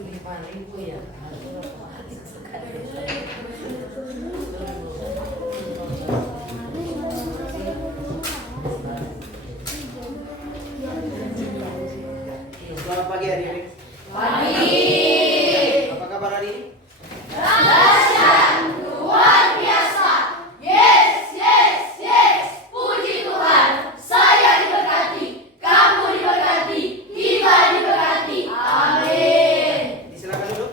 Selamat pagi adik-adik. Pagi. Apa kabar hari ini? Dahsyat, luar biasa. Yes, yes, yes. Puji Tuhan. Saya diberkati, kamu diberkati, kita diberkati. Amin. Silakan duduk.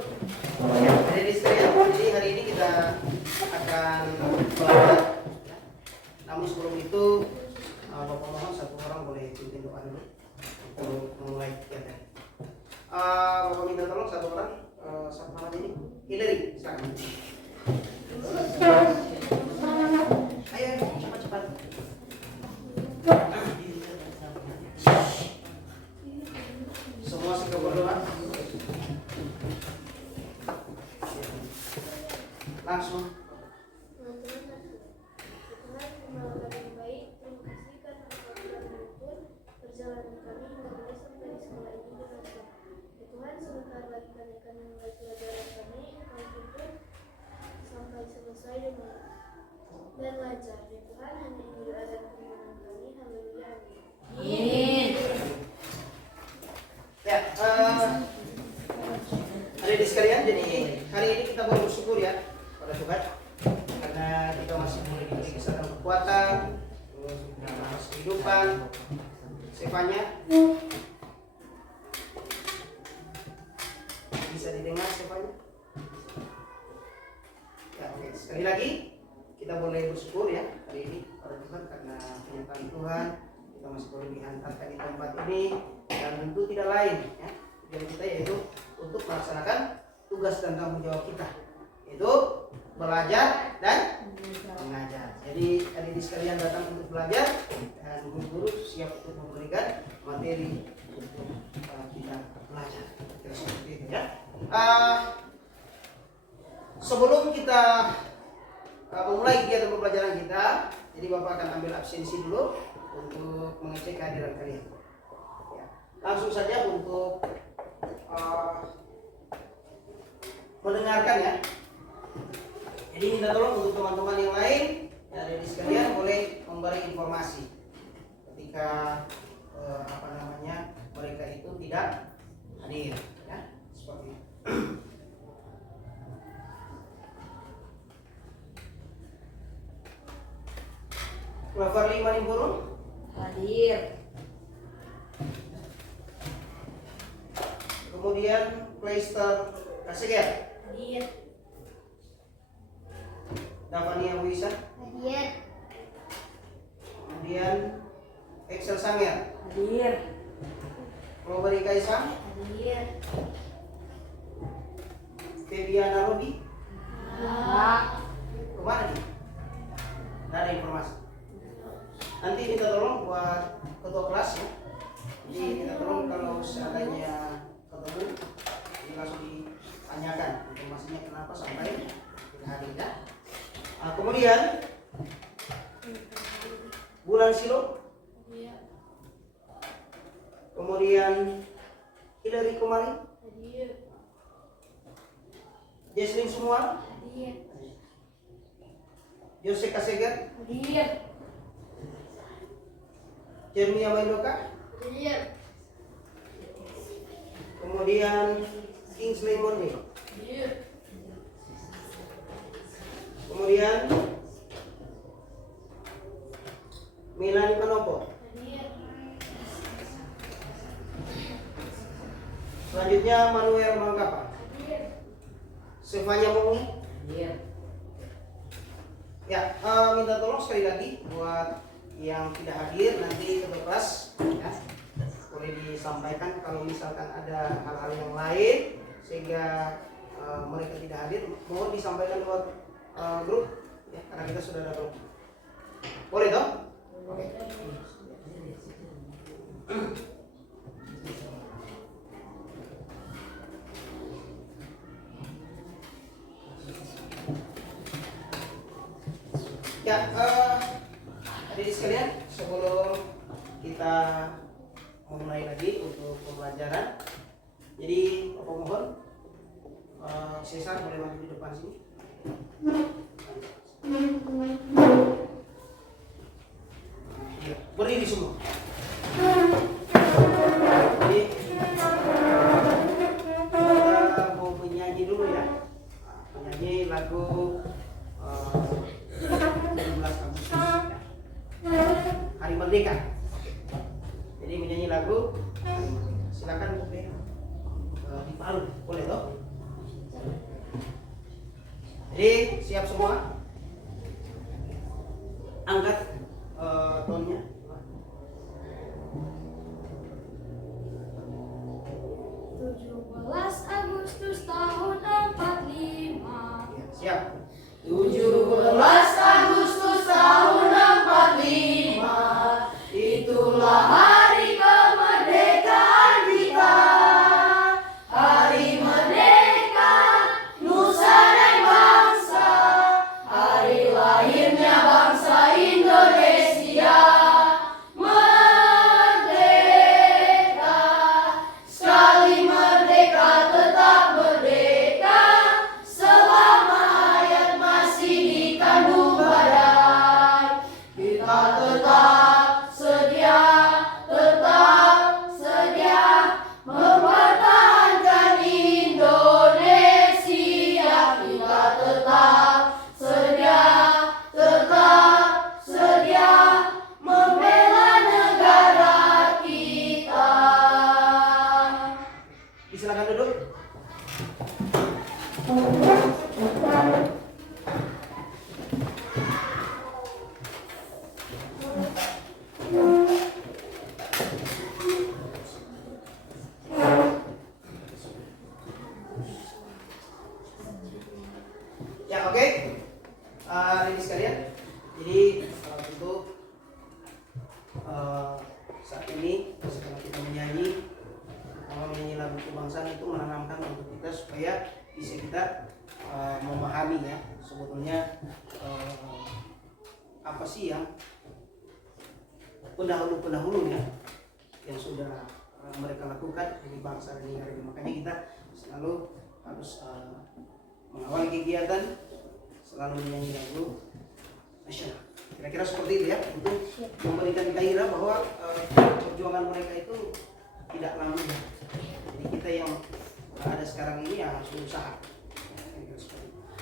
Jadi sekalian, jadi hari ini kita akan belajar. Namun sebelum itu, Bapak mohon satu orang boleh pimpin doa dulu untuk memulai kegiatan. Bapak minta tolong satu orang, siapa namanya ini? Hillary, silakan. Ayo, cepat-cepat. Semua siap berdoa. Langsung. Perjalanan kami hingga boleh sampai di sekolah ini dengan selamat. Ya Tuhan, sebentar lagi kami akan memulai pelajaran kami. Kami tuntut sampai selesai dan lancar. Ya Tuhan, hanya ini doa dan permohonan kami. Haleluya. Amin. Ya, adik-adik sekalian, jadi hari ini kita boleh bersyukur ya pada Tuhan karena kita masih boleh diberi kesehatan, kekuatan, terus kehidupan. Sevanya bisa didengar Sevanya? Ya, oke. Sekali lagi kita boleh bersyukur ya hari ini pada Tuhan karena penyertaan Tuhan kita masih boleh dihantarkan di tempat ini dan tentu tidak lain ya tujuan kita yaitu untuk melaksanakan tugas dan tanggung jawab kita yaitu belajar dan mengajar. Jadi adik-adik sekalian datang untuk belajar dan guru-guru siap untuk memberikan materi untuk kita belajar. Kira seperti itu ya. Sebelum kita memulai kegiatan pembelajaran kita, jadi Bapak akan ambil absensi dulu untuk mengecek kehadiran kalian. Ya. Langsung saja untuk mendengarkan ya. Jadi minta tolong untuk teman-teman yang lain ya, dari sekalian boleh memberi informasi ketika mereka itu tidak hadir ya seperti itu. Farli Manimpurun Hadir. kemudian Playster Kaseger, Hadir. Davania Wisa, Hadir. kemudian Excel Sanger, Hadir. Robert Kaisang, Hadir. Febiana Robi, Pak. kemana nih? Tidak ada informasi. Nanti minta tolong buat ketua kelas ya. Jadi minta tolong kalau seandainya ketemu, jadi langsung ditanyakan informasinya kenapa sampai tidak hadir ya. Kemudian Bulan Silo, kemudian Hillary Kumari, Hadir. Jesslyn semua, Hadir. Jose Kaseger, Hadir. Jermia Maindoka, Hadir. kemudian Kingsley Monde, Hadir. kemudian Milani Panopo, Hadir. selanjutnya Manuel Mangkapa, Hadir. Sevanya Mungi. Hadir. Ya, minta tolong sekali lagi buat yang tidak hadir nanti ke kelas ya, boleh disampaikan kalau misalkan ada hal-hal yang lain sehingga mereka tidak hadir mohon disampaikan lewat grup ya, karena kita sudah ada grup. Boleh toh? Oke. Ya, adik sekalian, sebelum kita memulai lagi untuk pembelajaran, jadi Bapak mohon Cesar boleh maju di depan sini. Ya, berdiri semua. Jadi kita mau menyanyi dulu ya. Menyanyi lagu 17 Agustus ya. Hari Merdeka. Jadi menyanyi lagu Hari Merdeka. Silakan Bu Bea. Di Palu, boleh toh? Jadi siap semua? Angkat tonnya. 17 Agustus tahun 45. Ya, siap. 17 Agustus tahun 45. Itulah hari kemerdekaan kita. Hari merdeka nusa dan bangsa. Hari lahirnya bangsa Indonesia. Merdeka, sekali merdeka tetap merdeka. Selama hayat masih di kandung badan, kita tetap sedia mempertahankan Indonesia. Kita tetap sedia membela negara kita. Silakan duduk. Ya, oke. Ini sekalian. Jadi untuk saat ini setelah kita menyanyi lagu kebangsaan itu menanamkan untuk kita supaya bisa kita memahami ya sebetulnya apa sih yang pendahulu ya yang sudah mereka lakukan di bangsa dan negara ini. Makanya kita selalu harus mengawali kegiatan selalu menyanyi lagu nasional. Kira-kira seperti itu ya untuk memberikan gairah bahwa perjuangan mereka itu tidak lama. Jadi kita yang ada sekarang ini ya harus berusaha.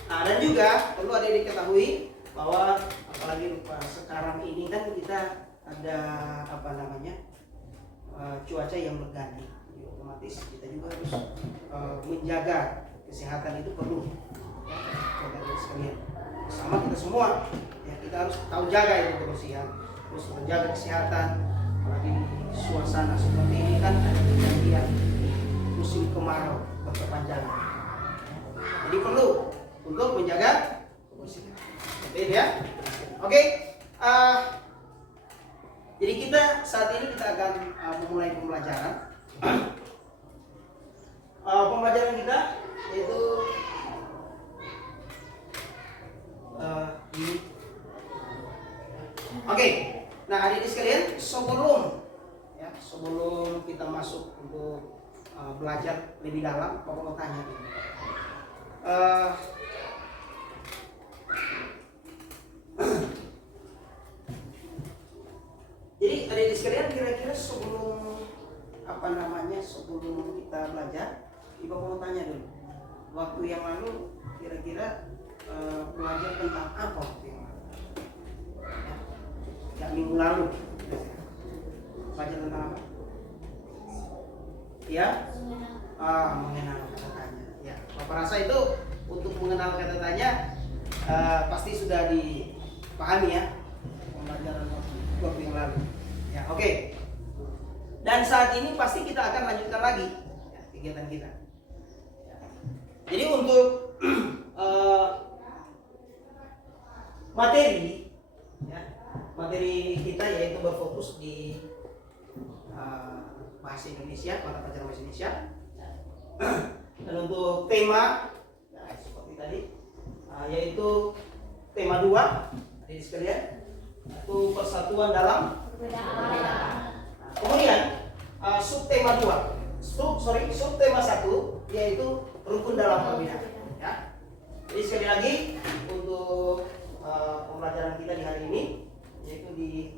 Nah, dan juga perlu ada diketahui bahwa apalagi sekarang ini kan kita ada cuaca yang berganti. Jadi otomatis kita juga harus menjaga kesehatan itu perlu. Ya, sekalian. Sama kita semua ya kita harus tahu jaga itu kebersihan, terus menjaga kesehatan. Apalagi di suasana seperti ini kan ada kejadian musim kemarau berkepanjangan. Jadi perlu untuk menjaga kebersihan. Oke ya. Oke. Jadi kita saat ini kita akan memulai pembelajaran. Pembelajaran kita yaitu ini. Oke. Nah, adik-adik sekalian, sebelum kita masuk untuk belajar lebih dalam, Bapak mau tanya ini. Jadi adik-adik sekalian, kira-kira sebelum kita belajar, Bapak mau tanya dulu. Waktu yang lalu kira-kira belajar tentang apa waktu yang lalu? Ya, minggu lalu belajar tentang apa? Ya, mengenal kata tanya. Ya, Bapak rasa itu untuk mengenal kata tanya pasti sudah dipahami ya pembelajaran waktu yang lalu. Ya, oke. Dan saat ini pasti kita akan lanjutkan lagi ya, kegiatan kita. Ya. Jadi untuk materi kita yaitu berfokus di bahasa Indonesia, mata pelajaran bahasa Indonesia. Dan untuk tema ya, seperti tadi yaitu tema 2 adik sekalian, itu persatuan dalam perbedaan. Kemudian subtema 1 yaitu rukun dalam perbedaan. Jadi sekali lagi untuk pembelajaran kita di hari ini yaitu di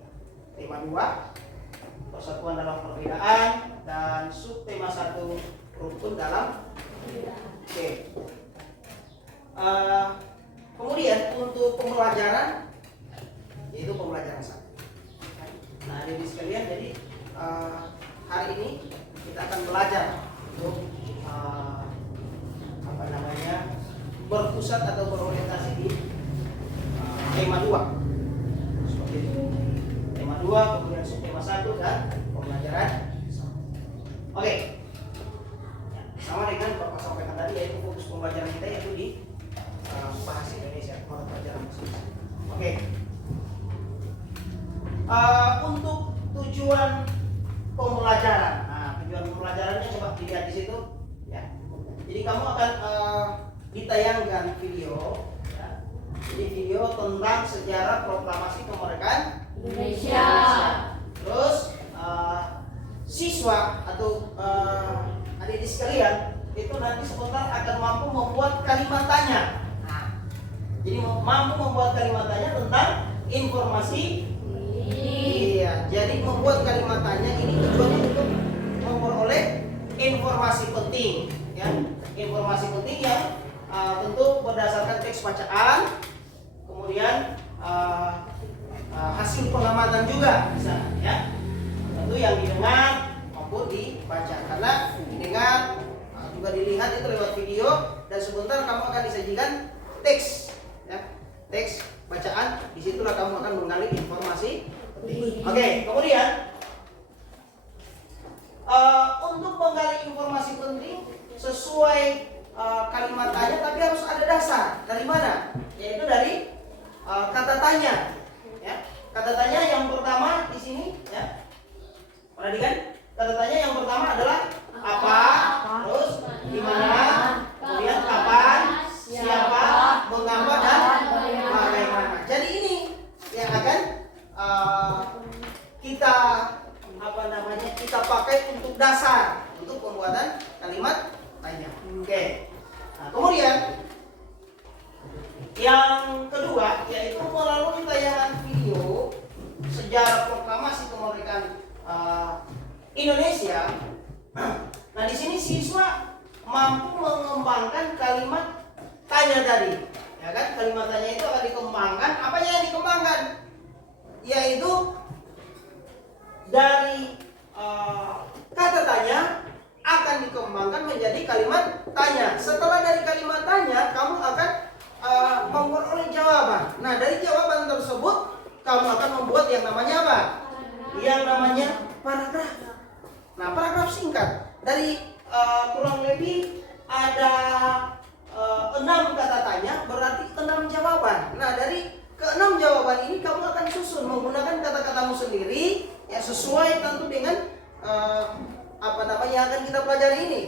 tema 2 persatuan dalam perbedaan dan subtema 1 rukun dalam oke. Kemudian untuk pembelajaran yaitu pembelajaran 1. Nah, jadi sekalian, jadi hari ini kita akan belajar untuk berpusat atau berorientasi di tema 2 seperti itu. Tema 2, kemudian subtema 1 dan pembelajaran 1. Oke. Ya, sama dengan Bapak sampaikan tadi, yaitu fokus pembelajaran kita yaitu di bahasa Indonesia, mata pelajaran masing-masing. Oke. Untuk tujuan pembelajaran, tujuan pembelajarannya coba dilihat di situ, ya. Jadi kamu akan ditayangkan video, ya. Jadi video tentang sejarah proklamasi kemerdekaan Indonesia. Terus siswa atau adik-adik sekalian itu nanti sebentar akan mampu membuat kalimat tanya. Jadi mampu membuat kalimat tanya tentang informasi. Iya, jadi membuat kalimat tanya ini tujuannya untuk memperoleh informasi penting, ya. Informasi penting yang tentu berdasarkan teks bacaan, kemudian hasil pengamatan juga di sana, ya. Tentu yang didengar maupun dibaca, karena didengar juga dilihat itu lewat video dan sebentar kamu akan disajikan teks, ya. Teks bacaan, disitulah kamu akan menggali informasi. Oke, kemudian untuk menggali informasi penting sesuai kalimat tanya, tapi harus ada dasar. Dari mana? Yaitu dari kata tanya. Ya, kata tanya yang pertama di sini, ya. Perhatikan, kata tanya yang pertama adalah apa, terus di mana, kemudian kapan, siapa, mengapa dan bagaimana. Jadi ini yang akan kita pakai untuk dasar untuk pembuatan kalimat tanya. Oke. Nah, kemudian yang kedua yaitu melalui tayangan video sejarah proklamasi kemerdekaan Indonesia. Nah, di sini siswa mampu mengembangkan kalimat tanya tadi. Ya kan? Kalimat tanya itu akan dikembangkan. Apanya yang dikembangkan? Yaitu dari kata tanya akan dikembangkan menjadi kalimat tanya. Setelah dari kalimat tanya, kamu akan memperoleh jawaban. Nah, dari jawaban tersebut, kamu akan membuat yang namanya apa? Yang namanya paragraf. Nah, paragraf singkat. Dari kurang lebih ada 6 kata tanya, berarti 6 jawaban. Nah, dari ke-6 jawaban ini kamu akan susun menggunakan kata-katamu sendiri, ya, sesuai tentu dengan yang akan kita pelajari ini,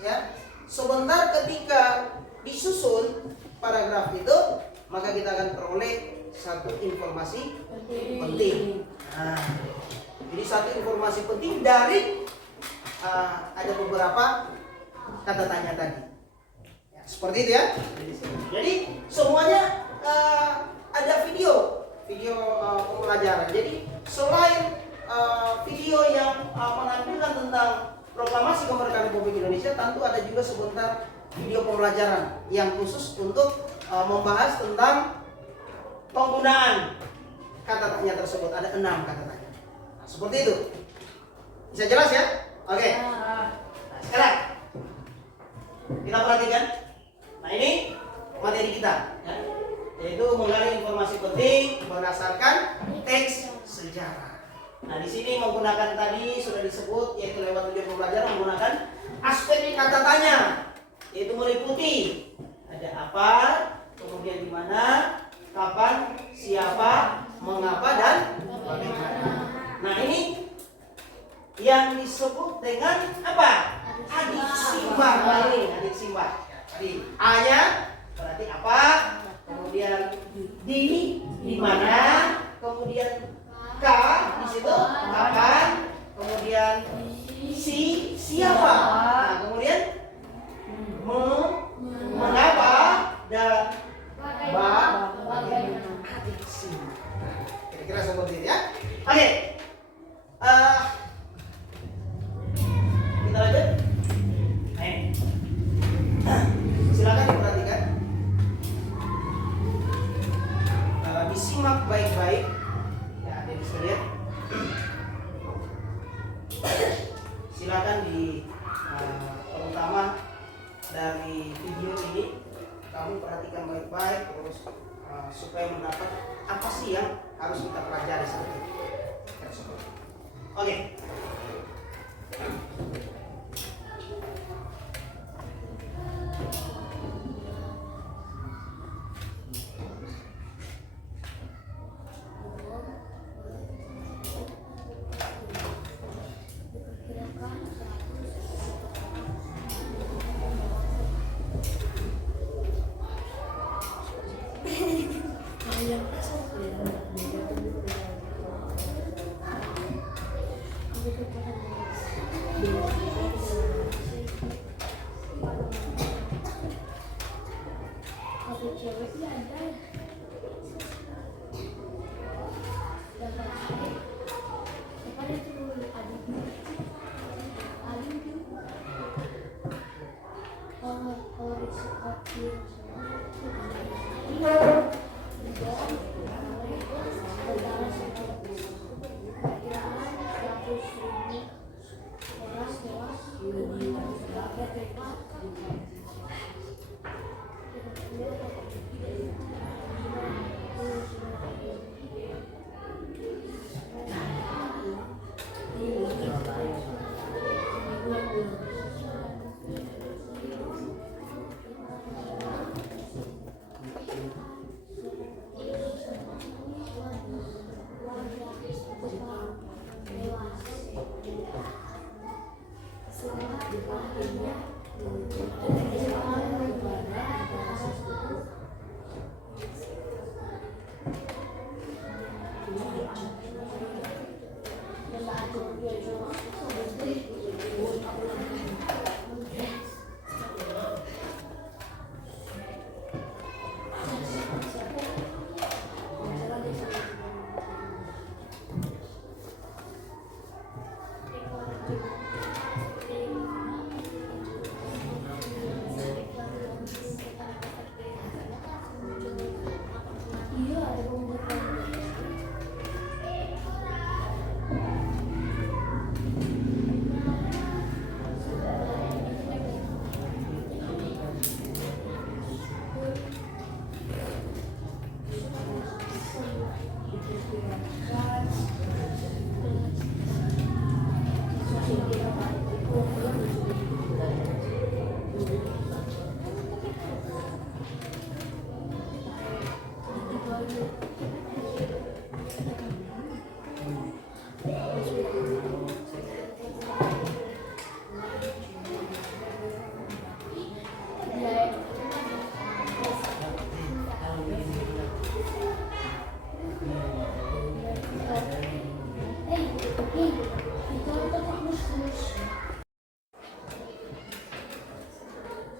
ya. Sebentar ketika disusun paragraf itu, maka kita akan peroleh satu informasi penting. Nah, jadi satu informasi penting dari ada beberapa kata tanya tadi, ya, seperti itu, ya. Jadi semuanya ada video pembelajaran. Jadi selain video yang menampilkan tentang proklamasi kemerdekaan Republik Indonesia, tentu ada juga sebentar video pembelajaran yang khusus untuk membahas tentang penggunaan kata tanya tersebut. Ada 6 kata tanya. Nah, seperti itu. Bisa jelas, ya? Oke. Nah, sekarang kita perhatikan. Nah, ini materi kita, ya, yaitu menggali informasi penting berdasarkan teks sejarah. Nah, di sini menggunakan tadi sudah disebut, yaitu lewat tujuan pembelajaran menggunakan aspek kata tanya, yaitu meliputi ada apa, kemudian di mana, kapan, siapa, mengapa dan bagaimana. Nah, ini yang disebut dengan apa? Adiksimbang. Nah, ini adiksimbang. Jadi A-nya berarti apa, kemudian di mana, kemudian K di situ kapan, kemudian siapa, nah, kemudian mengapa dan Satu cewek sih ada. Dapat adik. Dapat itu adik. Adik. Kalau disekat di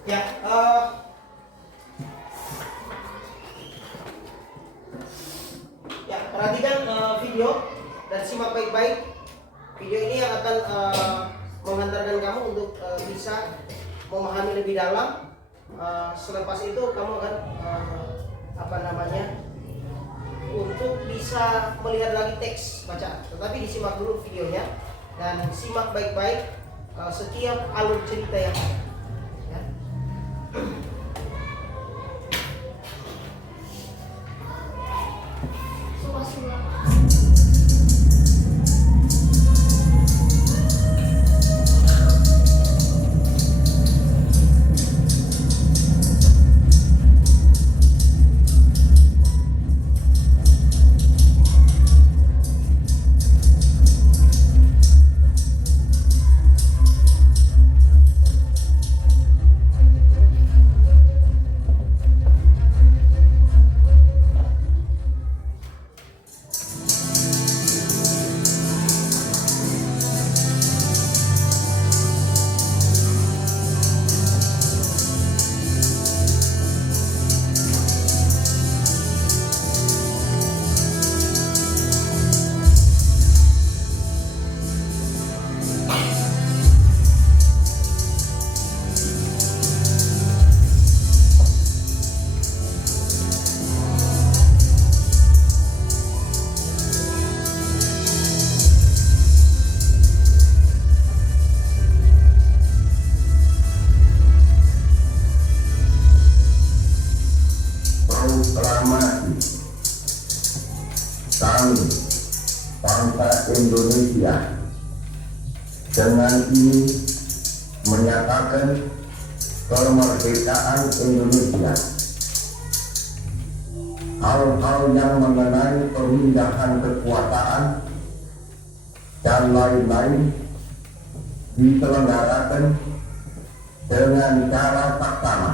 Ya, perhatikan video dan simak baik-baik. Video ini yang akan mengantarkan kamu untuk bisa memahami lebih dalam. Selepas itu kamu akan untuk bisa melihat lagi teks bacaan. Tetapi disimak dulu videonya dan simak baik-baik setiap alur cerita yang ada. Ya. Proklamasi kami bangsa Indonesia dengan ini menyatakan kemerdekaan Indonesia. Hal-hal yang mengenai pemindahan kekuasaan dan lain-lain diselenggarakan dengan cara saksama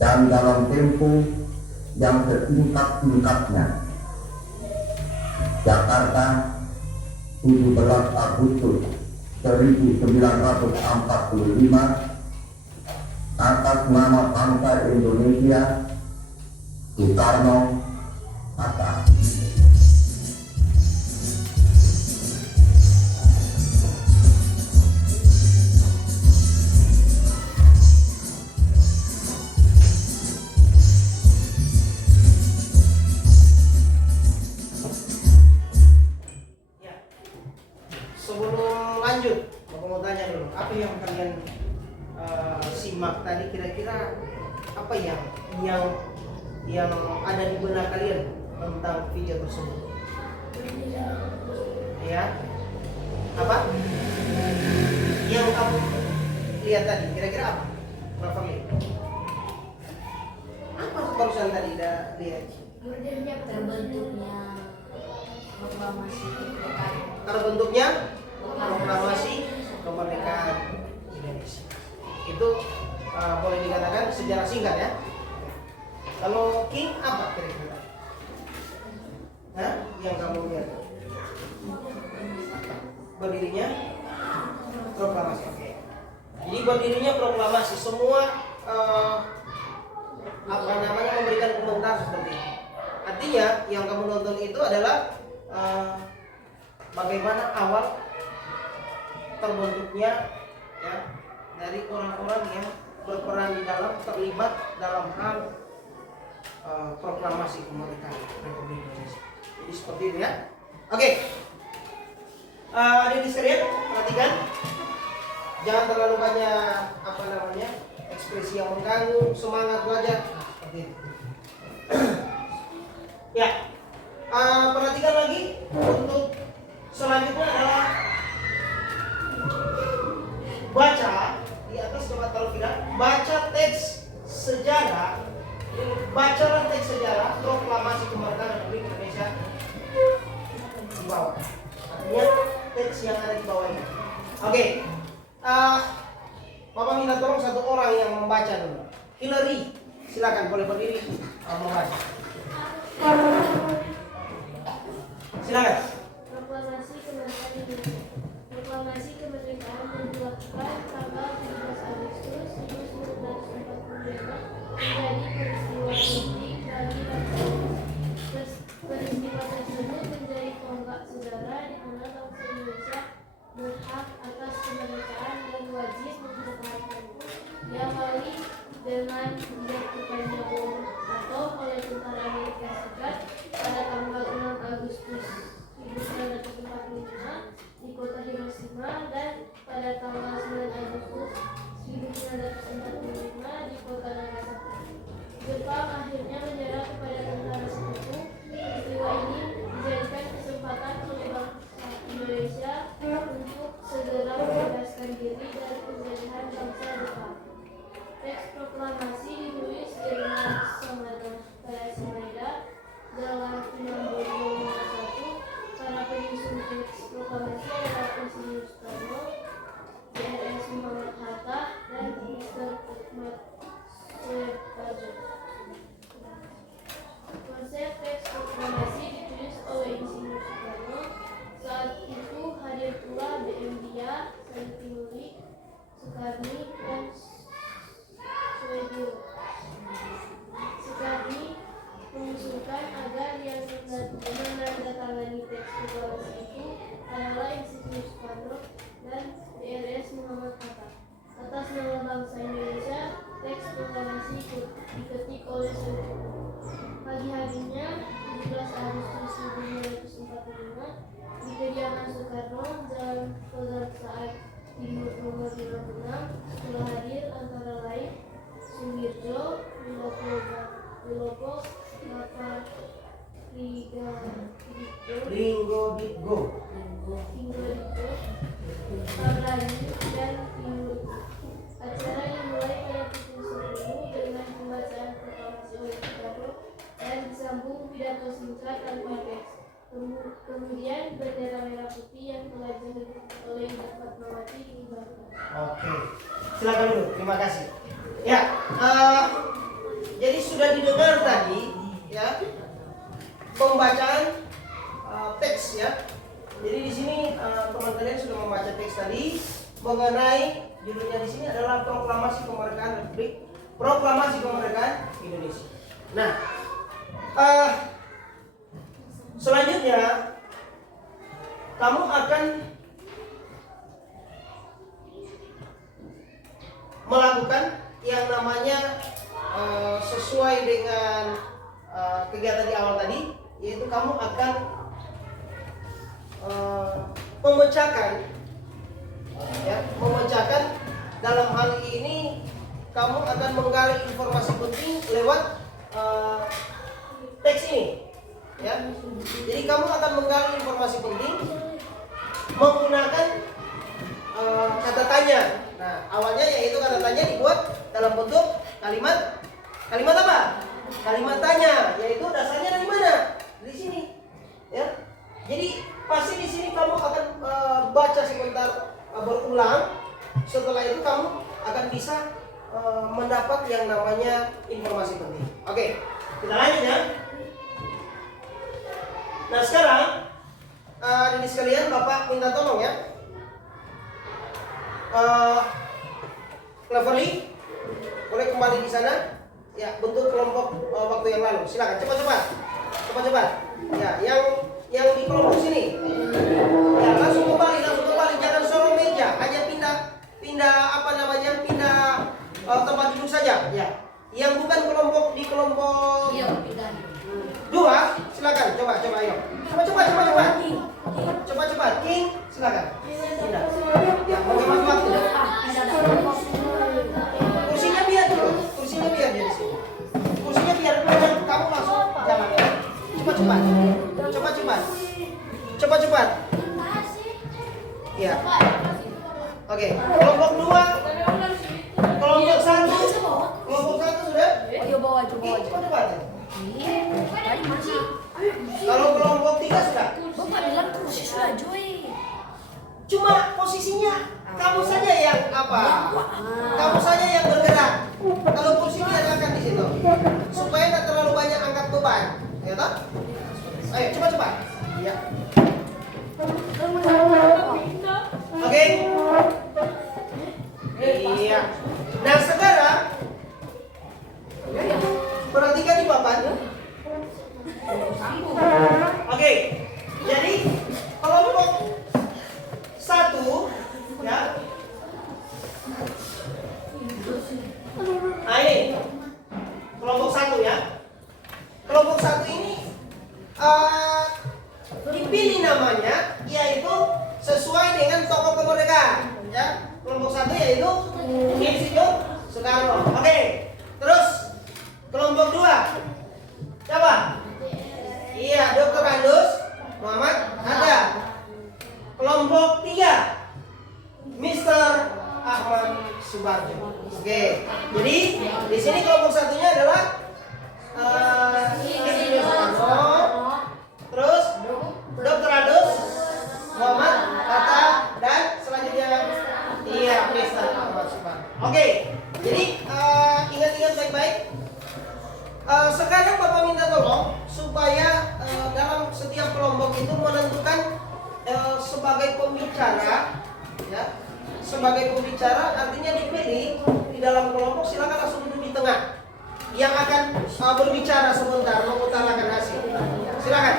dan dalam tempo yang setingkat-tingkatnya. Jakarta, 17 Agustus 1945 atas nama bangsa Indonesia, Soekarno Hatta. Ya. Sebelum lanjut, aku mau tanya dulu, apa yang kalian simak tadi, kira-kira apa yang ada di benak kalian tentang video tersebut? Ya, apa yang kamu lihat tadi? Kira-kira apa? Berapa lihat? Apa barusan tadi udah lihat? Terbentuknya proklamasi kemerdekaan. Terbentuknya proklamasi kemerdekaan Indonesia. Itu boleh dikatakan sejarah singkat ya. Kalau King apa kira-kira? Hah? Yang kamu lihat? Berdirinya proklamasi. Oke. Jadi berdirinya proklamasi, semua memberikan komentar seperti ini. Artinya yang kamu nonton itu adalah bagaimana awal terbentuknya ya dari orang-orang yang berperan di dalam, terlibat dalam hal proklamasi kemerdekaan Republik Indonesia. Jadi seperti itu ya. Oke. Adik sekalian, perhatikan. Jangan terlalu banyak ekspresi yang mengganggu, semangat belajar. Seperti itu. Ya. Perhatikan lagi untuk selanjutnya adalah baca di atas, coba taruh tidak, baca teks sejarah, bacalah teks sejarah proklamasi kemerdekaan Republik Indonesia di bawah. Artinya teks yang ada di bawah ini. Oke. Bapak minta tolong satu orang yang membaca dulu. Hillary, silakan boleh berdiri membaca. Silakan. Proklamasi kemerdekaan Indonesia. Proklamasi kemerdekaan yang dilakukan tanggal 17 Agustus 1945 menjadi peristiwa penting bagi bangsa Indonesia. Peristiwa tersebut menjadi tonggak sejarah di mana bangsa Indonesia berhak atas kemerdekaan dan wajib mempertahankannya. Diawali dengan dijatuhkannya bom atom oleh tentara Amerika Serikat pada tanggal 6 Agustus 1945 di kota Hiroshima dan pada tanggal 9 Agustus 1945 di kota Nagasaki. Jepang akhirnya menyerah kepada tentara sekutu. Peristiwa ini dijadikan kesempatan oleh bangsa Indonesia untuk segera membebaskan diri dari penjajahan bangsa Jepang. Teks proklamasi ditulis dengan Samada dalam 1951. Para penyusun teks proklamasi adalah Presiden Soekarno, DRS Muhammad Hatta, dan Mr. Ahmad Suharto. Konsep teks proklamasi ditulis oleh Insinyur Soekarno. Saat itu hadir pula BM Dia, Santinuri, Soekarni, dan Soedio. Soekarni mengusulkan agar yang menandatangani teks proklamasi itu adalah Insinyur Soekarno dan DRS Muhammad Hatta. Atas nama bangsa Indonesia, teks proklamasi diketik oleh Soekarno. Pagi harinya, 17 Agustus 1945, di kediaman Soekarno, Jalan Kebangsaan Timur nomor 56, telah hadir antara lain Sumirjo, Wilopo, Bapak Ringo Ditgo, Abrani, dan Timur. Acara dimulai pada pukul 10 dengan pembacaan proklamasi oleh Soekarno dan disambung pidato singkat tanpa teks. Kemudian bendera merah putih yang telah dibentuk oleh Ibu Fatmawati dikibarkan. Oke, silakan dulu. Terima kasih. Ya, jadi sudah didengar tadi ya pembacaan teks ya Jadi di sini teman kalian sudah membaca teks tadi mengenai judulnya di sini adalah Proklamasi Kemerdekaan Republik Indonesia. Nah, selanjutnya kamu akan melakukan yang namanya sesuai dengan kegiatan di awal tadi, yaitu kamu akan memecahkan dalam hal ini kamu akan menggali informasi penting lewat teks ini, ya. Jadi kamu akan menggali informasi penting menggunakan kata tanya. Nah, awalnya yaitu kata tanya dibuat dalam bentuk kalimat apa? Kalimat tanya, yaitu dasarnya dari mana? Di sini, ya. Jadi pasti di sini kamu akan baca sebentar berulang. Setelah itu kamu akan bisa mendapat yang namanya informasi penting. Oke, kita lanjut ya. Nah sekarang ini sekalian Bapak minta tolong ya. Cleverly, boleh kembali di sana. Ya, bentuk kelompok waktu yang lalu. Silakan cepat. Ya, yang di kelompok sini. Ya, langsung kembali, jangan sorong meja, hanya pindah tempat duduk saja. Ya. Yang bukan di kelompok Iya, pindah. 2, silakan. Coba ayo. Cepat. King, silakan. Pindah. Ya, bagaimana waktu? Kursinya biar dulu. Kursinya biar di sini. Kursinya biar kamu langsung jalan ya. Cepat. Ya. Oke, kelompok 2. Kelompok 1 sudah? Ayo bawa aja. Cepat. Tadi masih. Kalau kelompok 3 sudah? Bapak bilang kursi sudah joy. Cuma posisinya kamu saja yang Kamu saja yang bergerak. Kalau kursi biarkan di situ. Supaya tidak terlalu banyak angkat beban. Ya toh? Ayo cepat. Ya. Oke. Iya. Nah sekarang perhatikan di papan. Oke. Jadi kelompok 1 ya. Nah ini kelompok 1 ya. Kelompok 1 ini dipilih namanya yaitu sesuai dengan tokoh kemerdekaan ya. Kelompok 1 yaitu Insinyur Soekarno. Oke. Terus kelompok 2 siapa? Iya, Dr. Andus Muhammad Hatta. Kelompok 3 Mr. Ahmad Subarjo. Oke. Jadi di sini kelompok 1-nya adalah Insinyur Soekarno. Terus Dr. Andus Muhammad Hatta dan selanjutnya Mr. Ahmad Subarjo. Oke. Jadi ingat-ingat baik-baik. Sekarang Bapak minta tolong supaya dalam setiap kelompok itu menentukan sebagai pembicara ya. Sebagai pembicara artinya dipilih di dalam kelompok, silakan langsung duduk di tengah. Yang akan berbicara sebentar mengutarakan hasil. Silakan.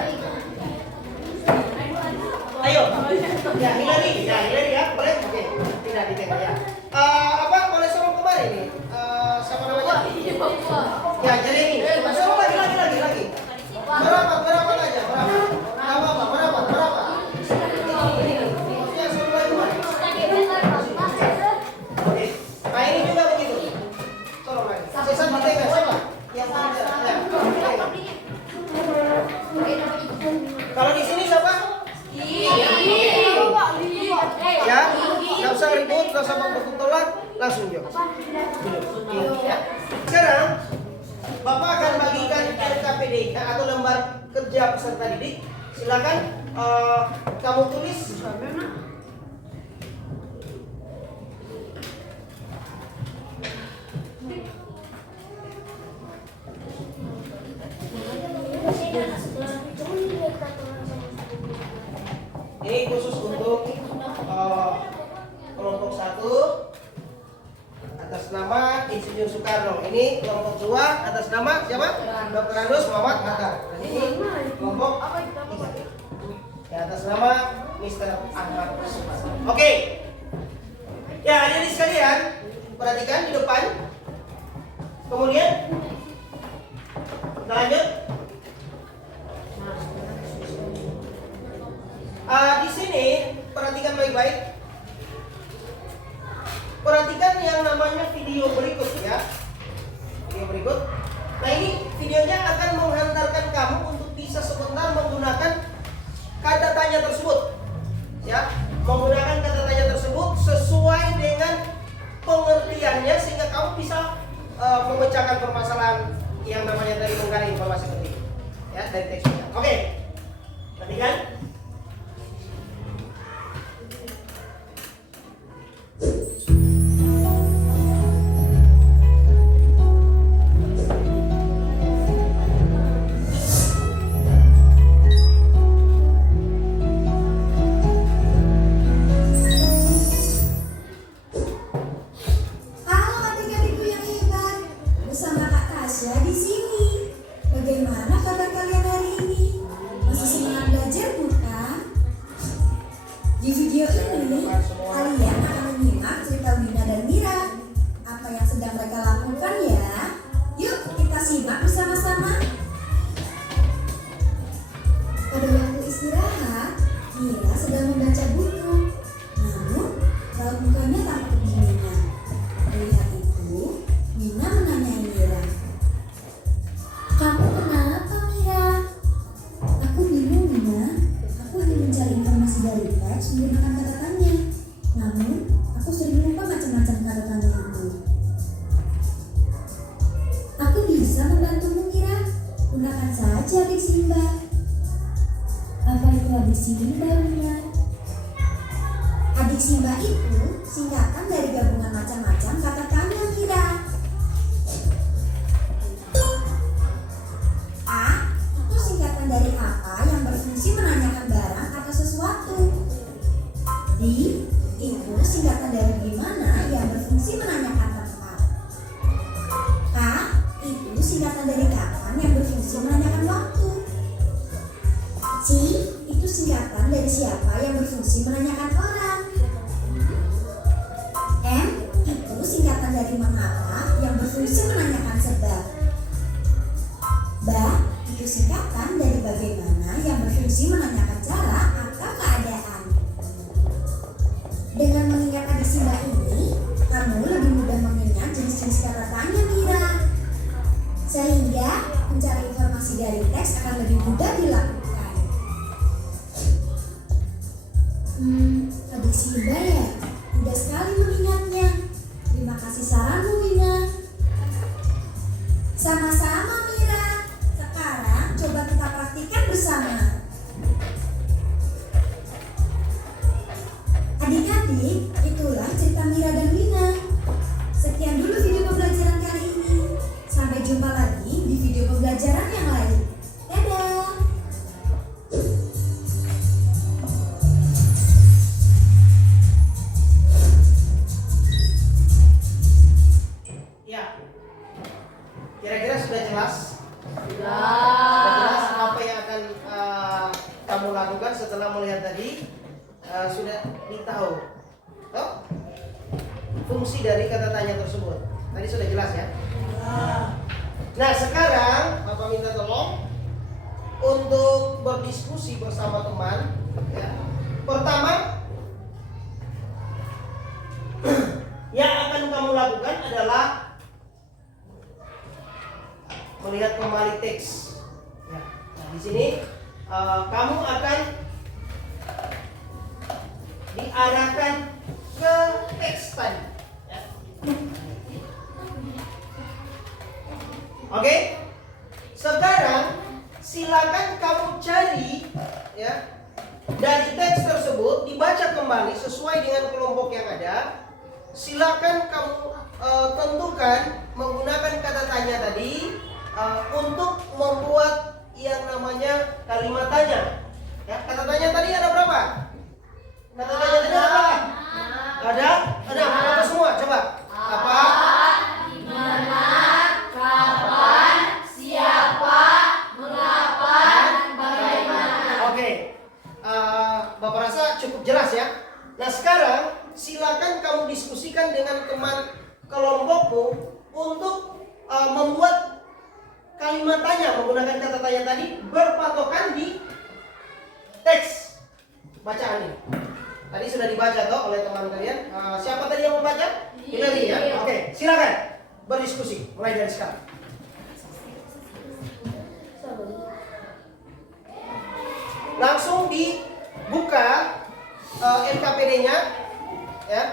Ayo. Ya, Hilary ya, boleh? Oke. Tidak di tengah ya. Boleh sorong kembali nih. Siapa namanya? Ya, jadi ini. Sorong lagi. Berapa aja? Berapa? Ini. Ya, sorong lagi kembali. Oke. Nah, ini juga begitu. Sorong lagi. Sisa di tengah siapa? Yang ya. Kalau di sini siapa? Ya, nggak usah ribut, nggak usah berkumpul, langsung jawab. Ya. Sekarang Bapak akan bagikan LKPD atau lembar kerja peserta didik. Silakan kamu tulis. Ini satu atas nama Insinyur Soekarno. Ini kelompok dua atas nama siapa? Dr. Anus Muhammad Hatta. Dan ini kelompok ya, atas nama Mr. Ahmad Suparno. Oke. Ya, hadirin sekalian, perhatikan di depan. Kemudian kita lanjut. Di sini perhatikan baik-baik. Perhatikan yang namanya video berikut ya. Video berikut. Nah, ini videonya akan menghantarkan kamu untuk bisa sebentar menggunakan kata tanya tersebut. Ya, menggunakan kata tanya tersebut sesuai dengan pengertiannya sehingga kamu bisa memecahkan permasalahan yang namanya tadi menggali informasi penting. Ya, dari teksnya. Oke. Perhatikan. Kira-kira sudah jelas? Sudah jelas apa yang akan kamu lakukan setelah melihat tadi? Sudah ditahu fungsi dari kata tanya tersebut. Tadi sudah jelas ya? Nah, sekarang Bapak minta tolong untuk berdiskusi bersama teman ya. Pertama yang akan kamu lakukan adalah melihat kembali teks. Ya. Nah, di sini kamu akan diarahkan ke teks tadi. Ya. Oke. Sekarang silakan kamu cari ya dari teks tersebut, dibaca kembali sesuai dengan kelompok yang ada. Silakan kamu tentukan menggunakan kata tanya tadi untuk membuat yang namanya kalimat tanya. Ya, kata tanya tadi ada berapa? Kata tanya tadi ada berapa? Ada apa semua? Coba. Apa? Dimana, kapan, siapa, mengapa, dan bagaimana. Oke. Bapak rasa cukup jelas ya. Nah sekarang silakan kamu diskusikan dengan teman kelompokmu untuk membuat kalimat tanya menggunakan kata tanya tadi berpatokan di teks bacaan ini. Tadi sudah dibaca toh oleh teman kalian. Siapa tadi yang membaca? Hillary ya. Oke, silakan berdiskusi mulai dari sekarang. Langsung dibuka NKPD-nya ya.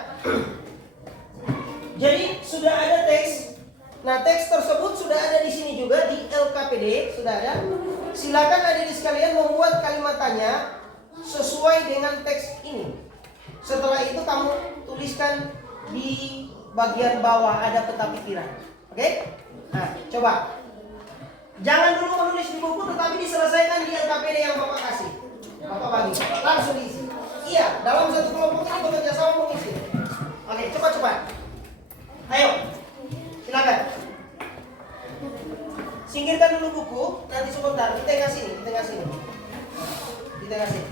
Jadi sudah ada teks. Nah, teks tersebut sudah ada di sini juga di LKPD, sudah ada. Silakan adik-adik sekalian membuat kalimat tanya sesuai dengan teks ini. Setelah itu kamu tuliskan di bagian bawah ada peta pikiran. Oke? Nah, coba. Jangan dulu menulis di buku tetapi diselesaikan di LKPD yang Bapak kasih. Bapak bagi. Langsung diisi. Iya, dalam satu kelompok ini bekerja sama mengisi. Oke, cepat-cepat. Ayo. Silakan. Singkirkan dulu buku, nanti sebentar di tengah sini, di tengah sini. Di tengah sini.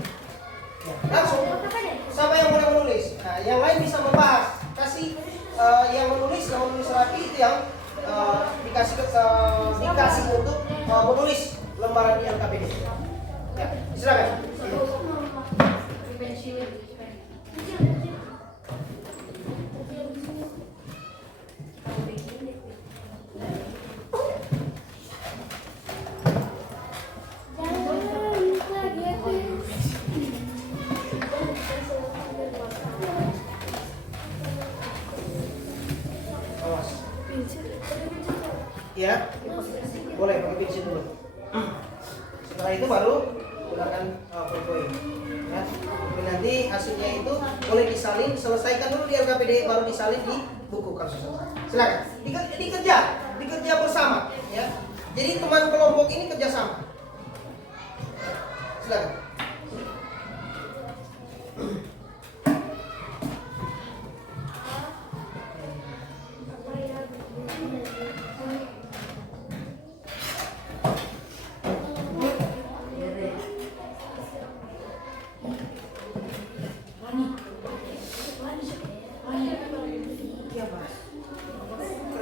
Ya, langsung. Siapa yang boleh menulis? Nah, yang lain bisa membahas. Kasih yang menulis rapi itu yang dikasih untuk menulis lembaran di LKPD. Ya, silakan. Ya, boleh pakai pensil dulu. Setelah itu baru gunakan PowerPoint. Ya, nanti hasilnya itu boleh disalin, selesaikan dulu di LKPD, baru disalin di buku kasus. Silakan. Dikerja bersama. Ya, jadi teman kelompok ini kerjasama. Silakan.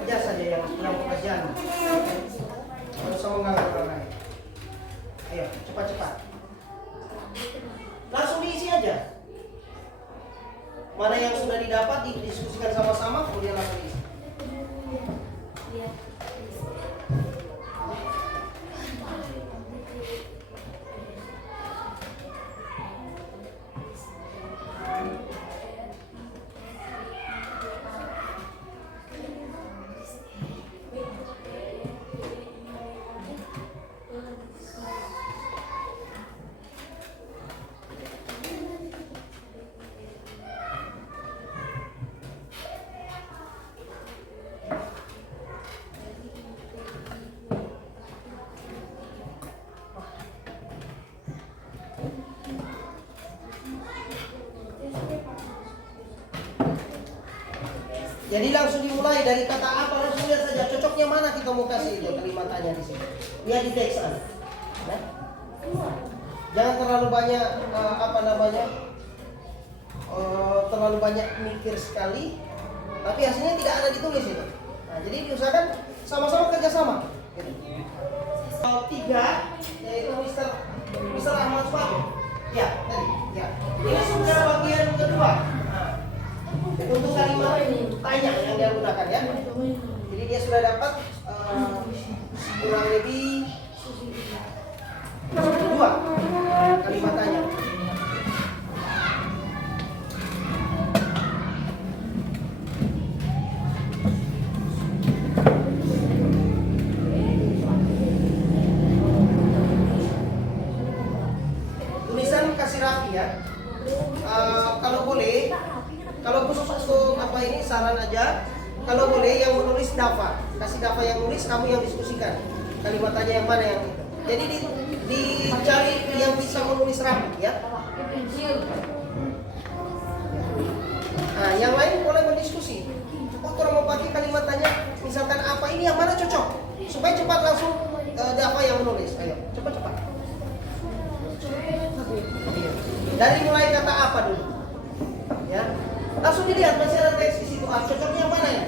Kerja saja yang pekerjaan. Harus sama mengganggu orang lain. Ayo, cepat-cepat. Langsung diisi aja. Mana yang sudah didapat didiskusikan sama-sama, kemudian langsung diisi. Jadi langsung dimulai dari kata apa, langsung lihat saja cocoknya mana kita mau kasih itu kalimat tanya di sini. Lihat di teks ya. Jangan terlalu banyak terlalu banyak mikir sekali, tapi hasilnya tidak ada ditulis itu. Nah, jadi diusahakan sama-sama kerjasama. Gitu. 3 yaitu Mr. Ahmad Suhaib. Ya, tadi. Ya. Ini sudah bagian kedua. Untuk kalimat tanya yang dia gunakan ya. Jadi dia sudah dapat kurang lebih 2 kalimat tanya. Tulisan kasih rapi ya. Kalau boleh, kalau khusus untuk apa ini saran aja, kalau boleh yang menulis Dava, kasih Dava yang nulis, kamu yang diskusikan kalimat tanya yang mana yang itu. Jadi dicari yang bisa menulis rapi ya. Nah, yang lain boleh berdiskusi. Orang mau pakai kalimat tanya, misalkan apa ini yang mana cocok, supaya cepat langsung Dafa yang menulis. Ayo, cepat-cepat. Iya. Dari mulai kata apa dulu, ya. Langsung dilihat masih ada teks di situ. Cocoknya yang mana ya?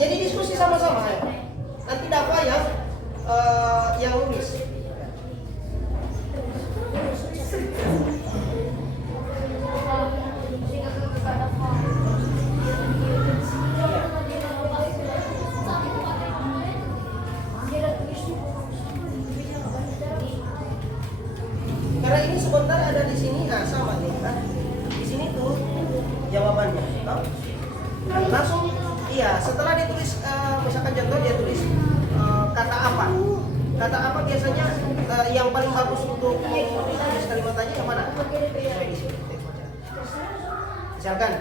Jadi diskusi sama-sama ya. Nanti Dafa yang nulis. Karena ini sebentar ada di sini, nah sama nih, kan? Di sini tuh jawabannya, tahu? Langsung, iya. Setelah ditulis, misalkan contoh dia tulis kata apa biasanya yang paling bagus untuk menulis kalimat tanya yang mana? Misalkan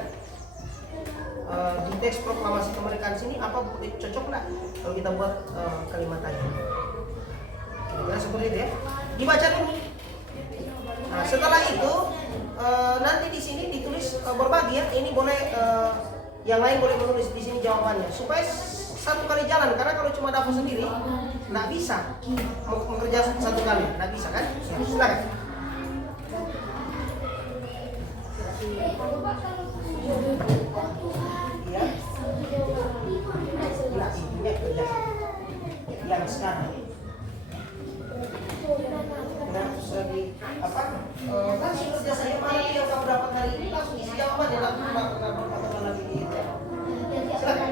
di teks proklamasi kemerdekaan sini apa cocok nggak kalau kita buat kalimat tanya? Kira-kira seperti itu ya. Dibaca dulu. Nah, setelah itu nanti di sini ditulis berbagi ya. Ini boleh yang lain boleh menulis di sini jawabannya supaya satu kali jalan, karena kalau cuma Dafa sendiri nggak bisa mengerjakan satu kali, nggak bisa kan? Ya, silakan. Iya. Ya, intinya kerja yang sekarang. Langsung di apa? Langsung kerja saya mana yang kamu dapat hari ini langsung isi jawabannya, langsung dapat lagi gitu. Silakan.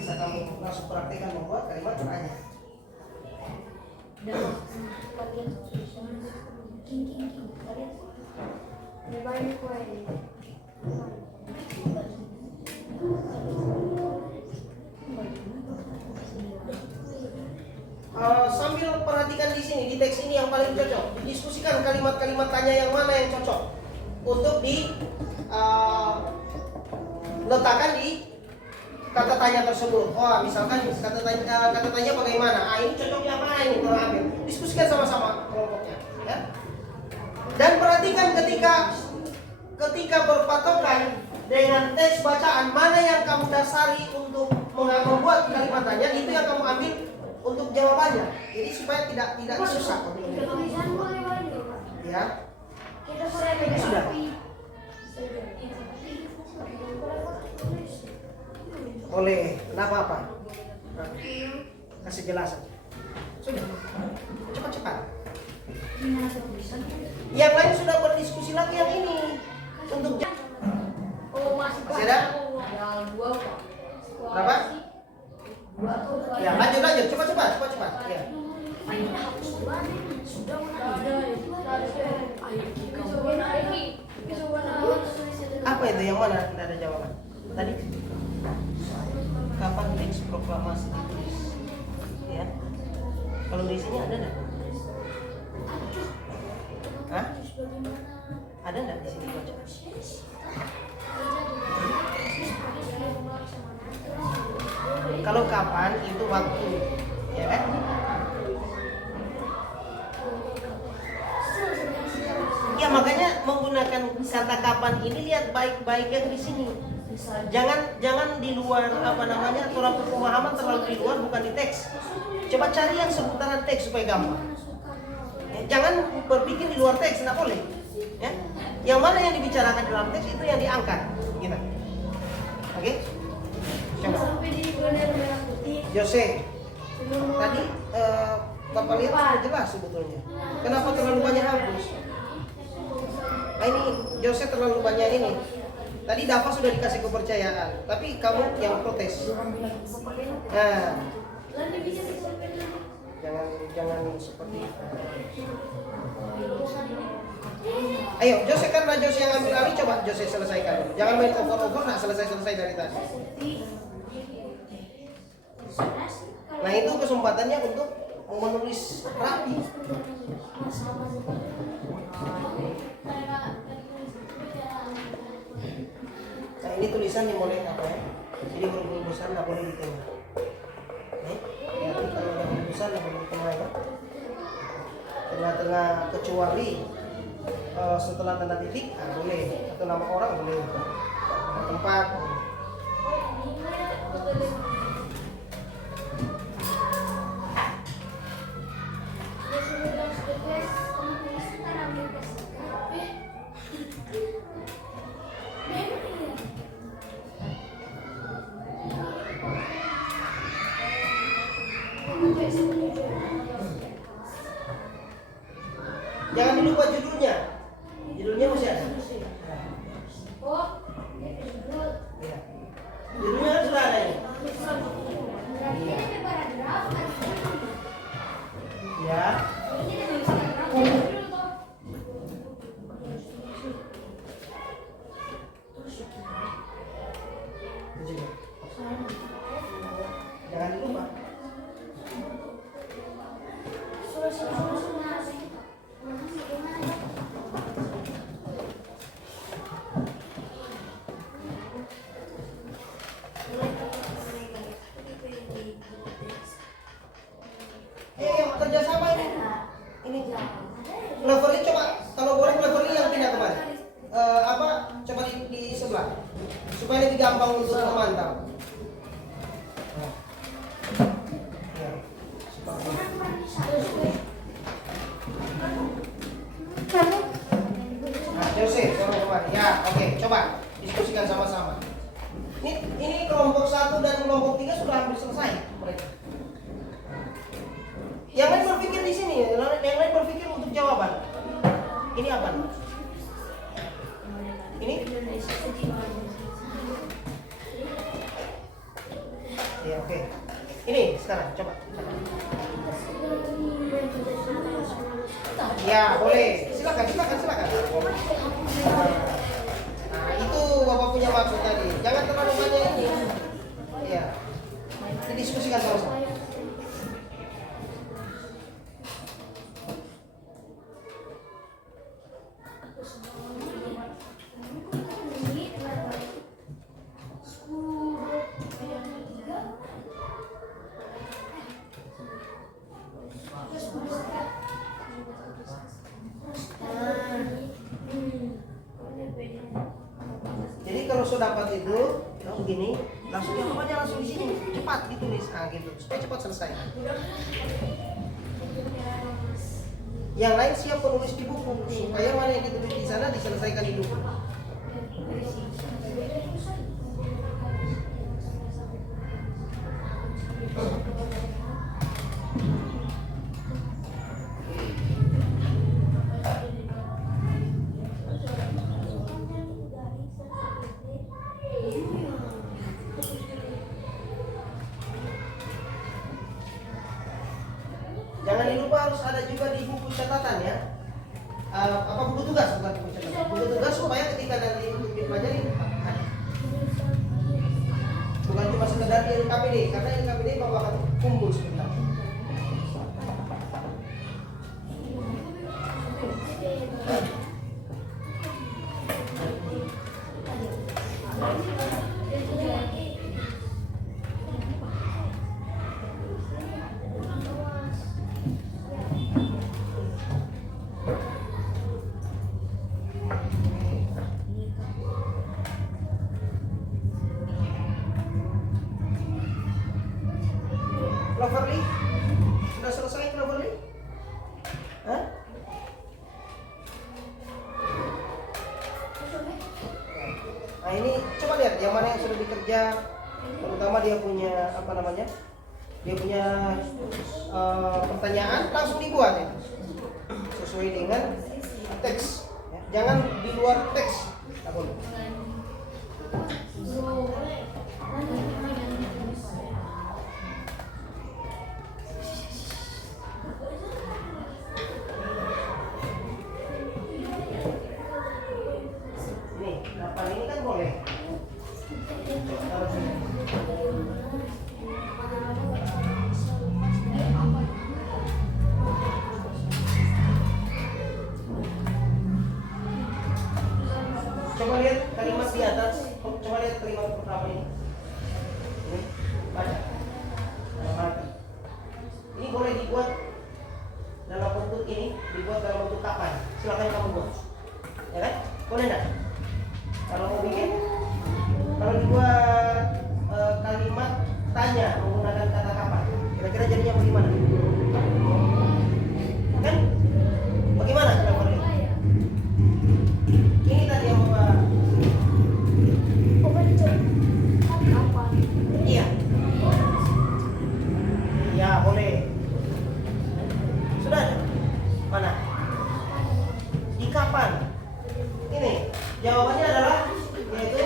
Bisa kamu langsung praktekkan membuat kalimat tanya. Sambil perhatikan di sini, di teks ini yang paling cocok. Didiskusikan kalimat-kalimat tanya yang mana yang cocok untuk letakkan di kata tanya tersebut. Oh, misalkan kata tanya bagaimana? Ini cocoknya apa ini kalau ambil? Diskusikan sama-sama kelompoknya, ya. Dan perhatikan ketika berpatokan dengan teks bacaan, mana yang kamu dasari untuk membuat kalimat tanya, itu yang kamu ambil untuk jawabannya. Jadi supaya tidak susah. Ya. Sudah. Boleh, kenapa apa? Nah, kasih jelasan. Sudah, cepat-cepat. Yang lain sudah berdiskusi lagi yang ini untuk masih ada? Berapa? Ya, lanjut, cepat-cepat. Ya. Apa itu yang mana? Tidak ada jawaban. Tadi? Kapan teks proklamasi ditulis? Ya. Kalau di sini ada enggak? Hah? Ada enggak di sini baca? Kalau kapan itu waktu, ya kan? Ya makanya menggunakan kata kapan ini lihat baik-baik yang di sini. Jangan di luar aturan pemahaman terlalu di luar, bukan di teks. Coba cari yang seputaran teks supaya gampang. Ya, jangan berpikir di luar teks, tidak boleh. Ya. Yang mana yang dibicarakan dalam teks itu yang diangkat, gitu. Oke? Coba. Jose, tadi Bapak lihat sudah jelas sebetulnya. Kenapa terlalu banyak hapus? Nah ini Jose terlalu banyak ini. Tadi Dafa sudah dikasih kepercayaan, tapi kamu yang protes. Nah, jangan seperti itu. Ayo, Jose, karena Jose yang ambil alih, coba Jose selesaikan dulu. Jangan main over-over, nak selesai dari tadi. Nah itu kesempatannya untuk menulis rapi. Nah ini tulisan yang boleh apa ya? Jadi huruf-huruf besar nggak boleh di tengah. Nih, ya, kalau ada huruf besar nggak boleh di tengah ya. Tengah-tengah kecuali setelah tanda titik boleh, atau nama orang boleh, tempat. Jangan dilupa judulnya. Judulnya masih ada. Ya. Judulnya kan sudah ada ini. Ya. Jangan dilupa. Kerjasama ini Cloverly, coba kalau boleh Cloverly yang pindah kemana? Coba di sebelah supaya lebih gampang untuk memantau. Ya, nah, Jose, tolong kemana? Ya, oke, coba diskusikan sama-sama. Ini kelompok 1 dan kelompok 3 sudah hampir selesai mereka. Yang lain berpikir di sini, yang lain berpikir untuk jawaban. Ini apa? Ini? Ya, oke. Ini sekarang coba. Ya, boleh. Silakan. Nah, itu Bapak punya maksud tadi. Jangan terlalu banyak ini. Ya. Didiskusikan sama-sama. Jadi kalau sudah dapat itu, begini, langsung jawabannya langsung di sini, cepat ditulis, gitu, supaya cepat selesai. Yang lain siap penulis di buku, supaya mana yang ditulis di sana diselesaikan di buku. Jangan dilupa harus ada juga di buku catatan ya. Buku tugas, bukan buku catatan. Buku tugas supaya ketika nanti untuk dipelajari bukan cuma sekedar di LKPD, karena LKPD bapak akan kumpul sebentar. Cloverly? Sudah selesai Cloverly? Hah? Nah ini coba lihat yang mana yang sudah dikerja, terutama dia punya dia punya pertanyaan langsung dibuat ya, sesuai dengan teks ya. Jangan di luar teks, tak boleh. Ini kan boleh. Coba lihat kalimat di atas. Coba lihat kalimat pertama ini. Ini baca. Mati. Ini boleh dibuat dalam bentuk ini, dibuat dalam bentuk kapan? Silakan kamu buat. Ya kan? Boleh enggak? Kalau mau bikin, kalau dibuat kalimat tanya menggunakan kata kapan, kira-kira jadinya bagaimana? Kan? Bagaimana cara buatnya? Ini tadi yang mau iya. Ya boleh. Sudah ada? Mana? Di kapan? Ini jawabannya adalah yaitu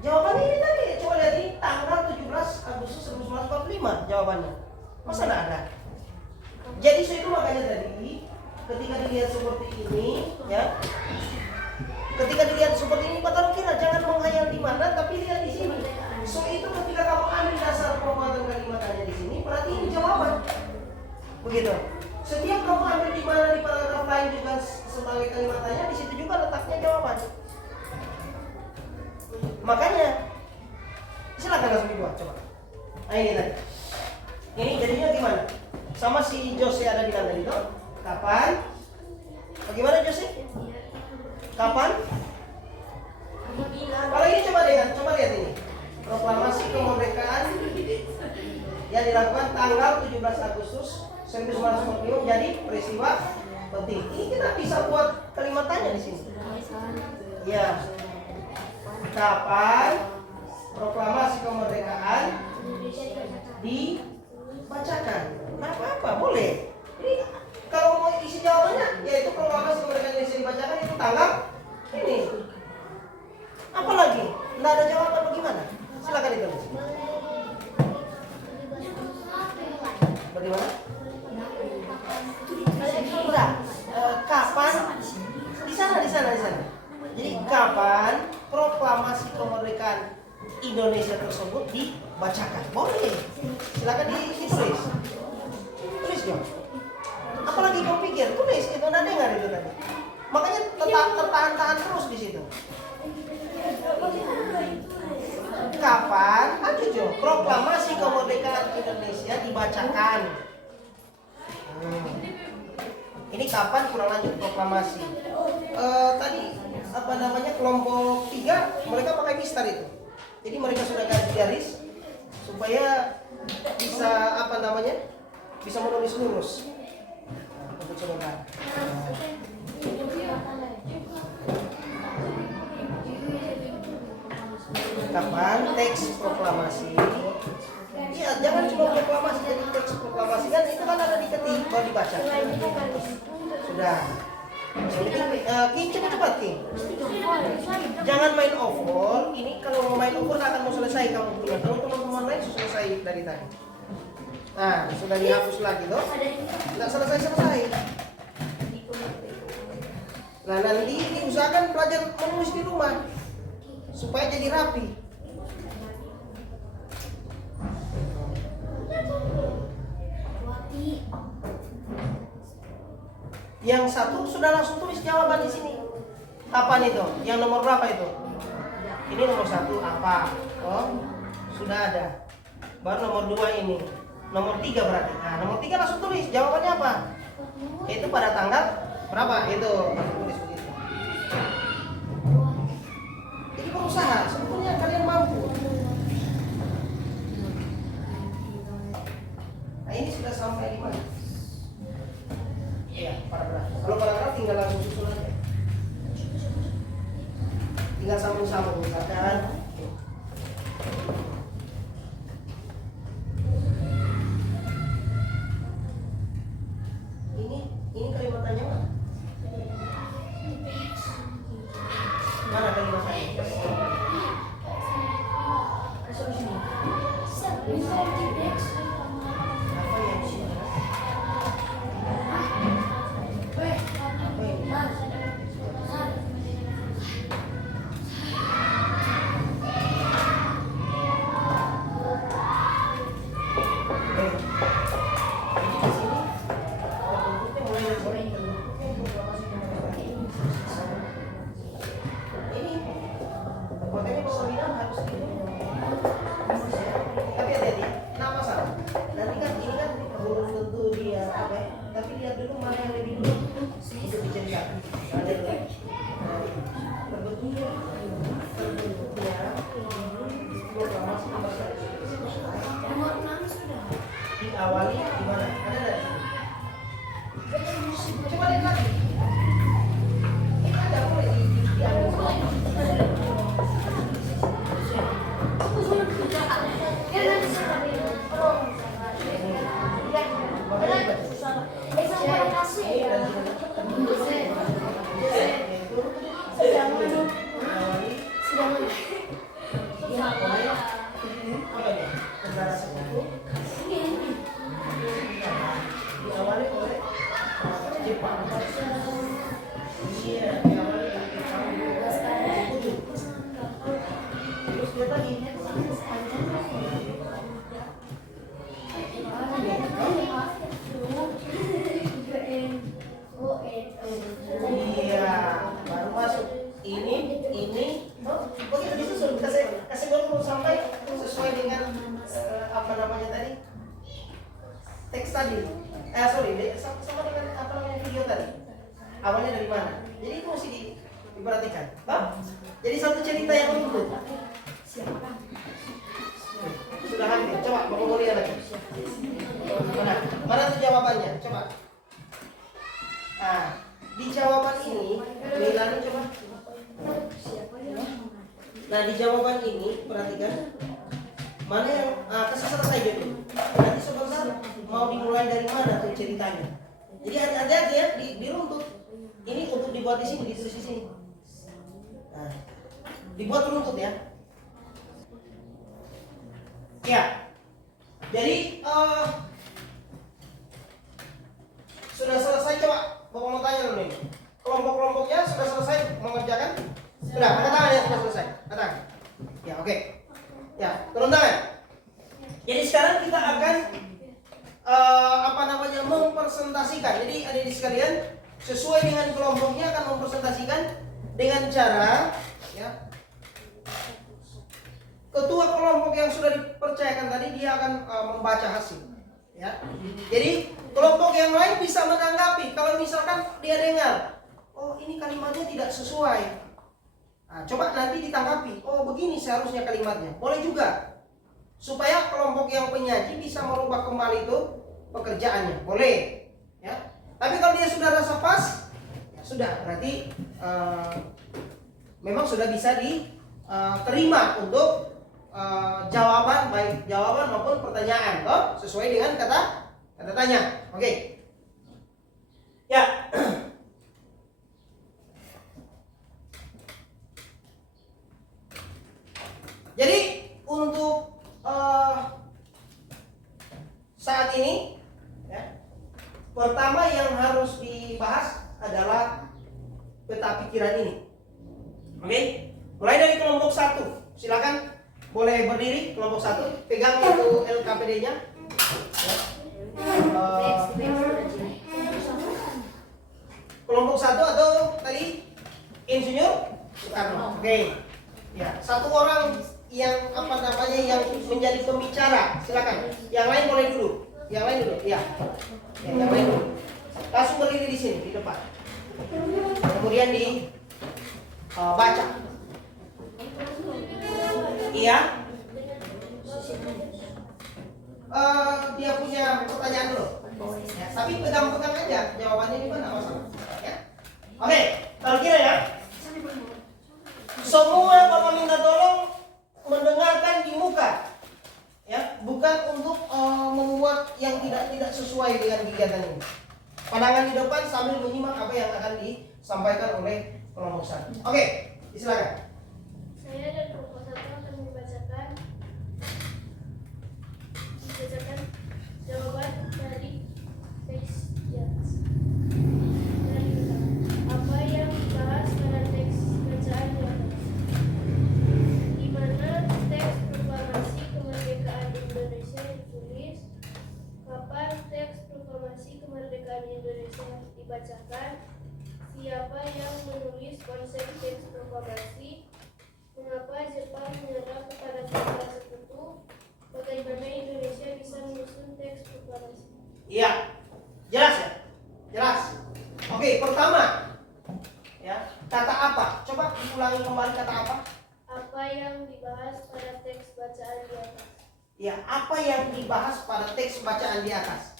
jawabannya ini tadi. Coba lihat ini tanggal 17 Agustus 1945 jawabannya. Masa nggak ada? Jadi so itu makanya tadi ketika dilihat seperti ini ya, ketika dilihat seperti ini Pak Taruh kira jangan menghayal di mana, tapi lihat di sini. So itu ketika kamu ambil dasar pembuatan kalimatnya di sini, berarti ini jawaban. Begitu. Setiap kamu ambil di mana di paragraf lain juga sebagai kalimatnya, di situ juga letaknya jawaban. Makanya silakan langsung dibuat coba. Nah ini tadi. Ini jadinya gimana? Sama si Jose ada bilang tadi tuh. Kapan? Bagaimana Jose? Kapan? Kalau ini coba lihat ini. Proklamasi kemerdekaan yang dilakukan tanggal 17 Agustus 1945 jadi peristiwa penting. Ini kita bisa buat kalimat tanya di sini. Ya. Kapan proklamasi kemerdekaan dibacakan? Nah, apa-apa boleh. Ini kalau mau isi jawabannya, yaitu proklamasi kemerdekaan Indonesia dibacakan itu tanggal ini. Apalagi? Nggak ada jawaban bagaimana? Silakan ditulis. Bagaimana? Enggak. Kapan? Di sana. Jadi kapan proklamasi kemerdekaan Indonesia tersebut dibacakan? Boleh. Silakan ditulis. Tulis dong. Apalagi kau pikir? Tulis. Itu nggak dengar itu tadi. Makanya tertahan-tahan terus di situ. Kapan? Ayo proklamasi kemerdekaan Indonesia dibacakan. Ini kapan kurang lanjut proklamasi? Tadi apa namanya kelompok 3 mereka pakai mistar itu. Jadi mereka sudah garis supaya bisa apa namanya bisa menulis lurus. Untuk sebentar. Kapan teks proklamasi? Iya, jangan cuma proklamasi jadi teks proklamasi kan itu kan ada diketik baru dibaca. Sudah. King cepat King. Jangan main over. Ini kalau mau main over akan mau selesai kamu punya. Kalau teman-teman lain sudah selesai dari tadi. Nah, sudah dihapus lagi loh. Nggak selesai. Nah, nanti diusahakan belajar menulis di rumah supaya jadi rapi. Yang satu sudah langsung tulis jawaban di sini. Kapan itu? Yang nomor berapa itu? Ini nomor 1 apa? Oh, sudah ada. Baru nomor 2 ini. Nomor 3 berarti. Nah, nomor 3 langsung tulis jawabannya apa? Itu pada tanggal berapa? Itu tulis begitu. Jadi berusaha. Sebetulnya kalian mampu. Nah, ini sudah sampai di mana? Ya, paragraf. Kalau paragraf tinggal langsung susun aja. Tinggal sambung-sambung misalkan. Ini kalimatnya mana? Mana kalimatnya? Apa yang sini? diawali di mana? Ada nggak di sini? Coba lihat lagi. Ini ada boleh diambil. Diawali oleh Jepang. Iya, diawali oleh Jepang. Terus dia lagi. Iya, baru masuk. Ini. Oh, begitu disusun. Kasih dulu sampai sesuai dengan apa namanya tadi? Teks tadi. Sama dengan apa namanya video tadi. Awalnya dari mana? Jadi itu mesti diperhatikan. Bang? Jadi satu cerita yang utuh. Sudah hampir. Coba mau lihat lagi. Mana tuh jawabannya? Coba. Nah, di jawaban ini, Melani coba. Nah, di jawaban ini perhatikan mana yang kasih selesai dulu. Nanti sebentar mau dimulai dari mana tuh ceritanya. Jadi hati-hati ya diruntut. Ini untuk dibuat di sini, ditulis di sini. Nah, dibuat runtut ya. Ya. Jadi sudah selesai coba. Bapak mau tanya dulu nih. Kelompok-kelompoknya sudah selesai mengerjakan? Sudah, angkat tangan ya sudah selesai. Angkat tangan. Ya, oke. Ya, turun tangan. Jadi sekarang kita akan mempresentasikan. Jadi adik-adik sekalian, sesuai dengan kelompoknya akan mempresentasikan dengan cara ya. Ketua kelompok yang sudah dipercayakan tadi dia akan membaca hasil ya. Jadi kelompok yang lain bisa menanggapi kalau misalkan dia dengar, oh ini kalimatnya tidak sesuai. Nah, coba nanti ditanggapi, oh begini seharusnya kalimatnya. Boleh juga. Supaya kelompok yang penyaji bisa merubah kembali itu pekerjaannya. Boleh. Ya. Tapi kalau dia sudah rasa pas, ya sudah berarti memang sudah bisa diterima untuk jawaban, baik jawaban maupun pertanyaan, toh sesuai dengan kata tanya. Oke. Ya. Jadi untuk saat ini ya, pertama yang harus dibahas adalah peta pikiran ini. Oke. Mulai dari kelompok 1. Silakan boleh berdiri kelompok 1, pegang itu LKPD-nya. Ya. Kelompok 1 atau tadi Insinyur Soekarno. Oke. Ya, satu orang yang yang menjadi pembicara, silakan. Yang lain boleh duduk. Yang lain duduk. Ya, yang lain duduk. Langsung berdiri di sini di depan. Kemudian baca. Iya. Dia punya pertanyaan dulu. Ya, tapi pegang-pegang aja jawabannya di mana masalah. Ya. Oke, kalau kira ya. Semua Bapak minta tolong mendengarkan di muka. Ya, bukan untuk membuat yang tidak sesuai dengan kegiatan ini. Pandangan di depan sambil menyimak apa yang akan disampaikan oleh kelompok 1. Oke, silakan. Saya dan kelompok 1 akan membacakan jawaban dari teks di atas. Apa yang dibahas pada teks bacaan di atas? Di mana teks proklamasi kemerdekaan Indonesia ditulis? Kapan teks proklamasi kemerdekaan Indonesia dibacakan? Siapa yang menulis konsep teks proklamasi? Mengapa Jepang menyerah kepada negara sekutu? Bagaimana Indonesia bisa menyusun teks proklamasi? Iya, jelas ya? Jelas. Oke, pertama, ya kata apa? Coba ulangi kembali kata apa? Apa yang dibahas pada teks bacaan di atas? Ya, apa yang dibahas pada teks bacaan di atas?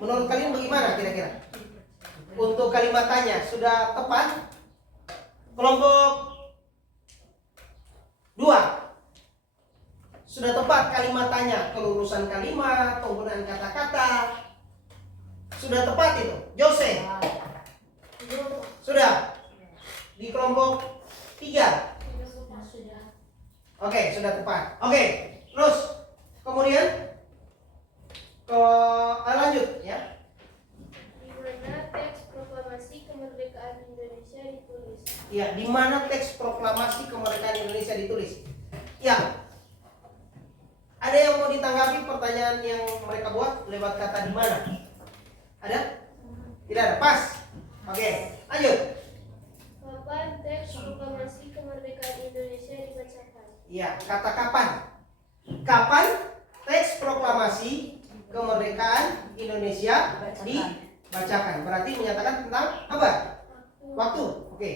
Menurut kalian bagaimana kira-kira? Untuk kalimat tanya, sudah tepat? Kelompok 2. Sudah tepat kalimat tanya, kelurusan kalimat, penggunaan kata-kata. Sudah tepat itu. Jose? Sudah? Di kelompok 3? Oke, sudah tepat. Oke, terus kemudian lanjut ya. Di mana teks proklamasi kemerdekaan Indonesia ditulis? Ya, di mana teks proklamasi kemerdekaan Indonesia ditulis? Ya. Ada yang mau ditanggapi pertanyaan yang mereka buat lewat kata di mana? Ada? Tidak ada. Pas. Oke, lanjut. Kapan teks proklamasi kemerdekaan Indonesia dibacakan? Ya, kata kapan? Kapan teks proklamasi kemerdekaan Indonesia dibacakan? Berarti menyatakan tentang apa? Waktu. Oke.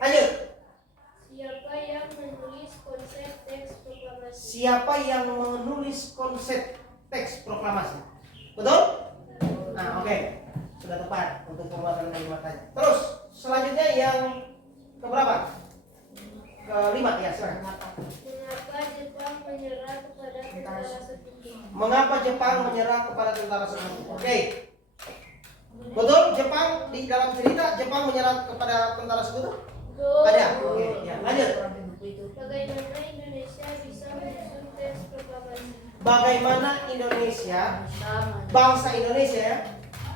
Lanjut. Siapa yang menulis konsep teks proklamasi? Siapa yang menulis konsep teks proklamasi? Betul? Nah, oke. Sudah tepat untuk pembuatan kalimatnya. Terus selanjutnya yang keberapa? Kelima ya, silakan. Mengapa Jepang menyerah kepada tentara sekutu? Mengapa Jepang menyerah kepada tentara sekutu? Oke. Betul, Jepang di dalam cerita Jepang menyerah kepada tentara sekutu? Ada. Oke, ya, lanjut. Bagaimana Indonesia bisa menyusun teks proklamasi? Bagaimana Indonesia, bangsa Indonesia ya?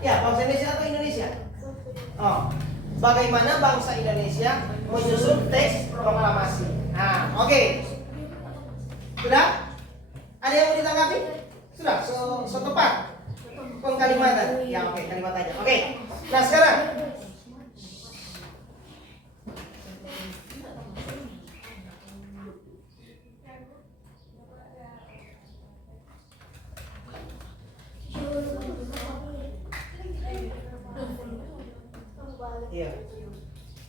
Ya, bangsa Indonesia atau Indonesia? Oh. Bagaimana bangsa Indonesia menyusun teks proklamasi? Nah, oke. Sudah? Ada yang mau ditanggapi? Sudah, so tepat pengkalimatan. Ya, oke, kalimat aja. Oke. Nah, sekarang iya.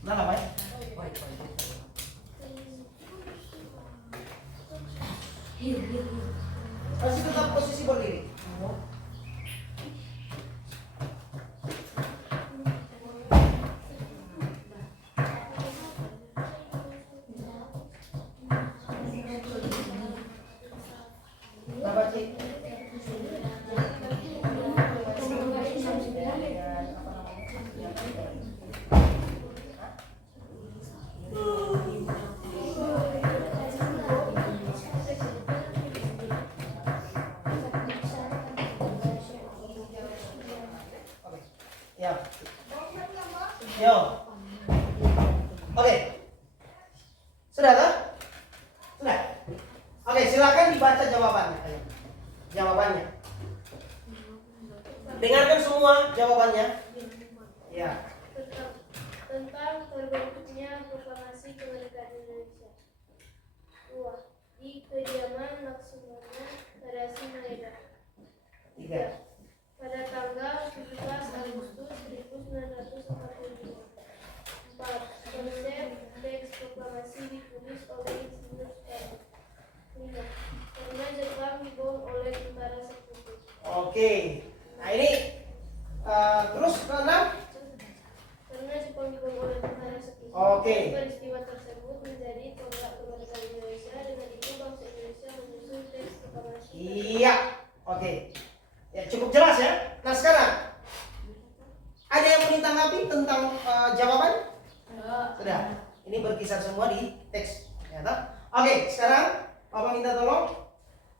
Nah, apa ya? Masih tetap posisi berdiri. Apa sih? Ya. Yo. Oke. Sudah kan? Sudah. Oke, silakan dibaca jawabannya. Jawabannya. Dengarkan semua jawabannya. Ya. Tentang terbentuknya proklamasi kemerdekaan Indonesia. 2. Di kediaman Laksamana Tadashi Maeda. 3. Pada tanggal 17 Agustus 1945. 4. Konsep teks proklamasi ditulis oleh Insinyur Soekarno. 5. Karena Jepang dibom oleh tentara sekutu. Oke. Nah, ini terus ke-6. Karena Jepang dibom oleh tentara sekutu. Oke. Peristiwa tersebut menjadi tonggak kemerdekaan Indonesia. Dengan itu bangsa Indonesia menyusun teks proklamasi. Iya. Oke. Ya, cukup jelas ya. Nah, sekarang ada yang mau ditanggapi tentang jawaban? Sudah. Ini berkisar semua di teks. Ya, toh? Oke, sekarang Bapak minta tolong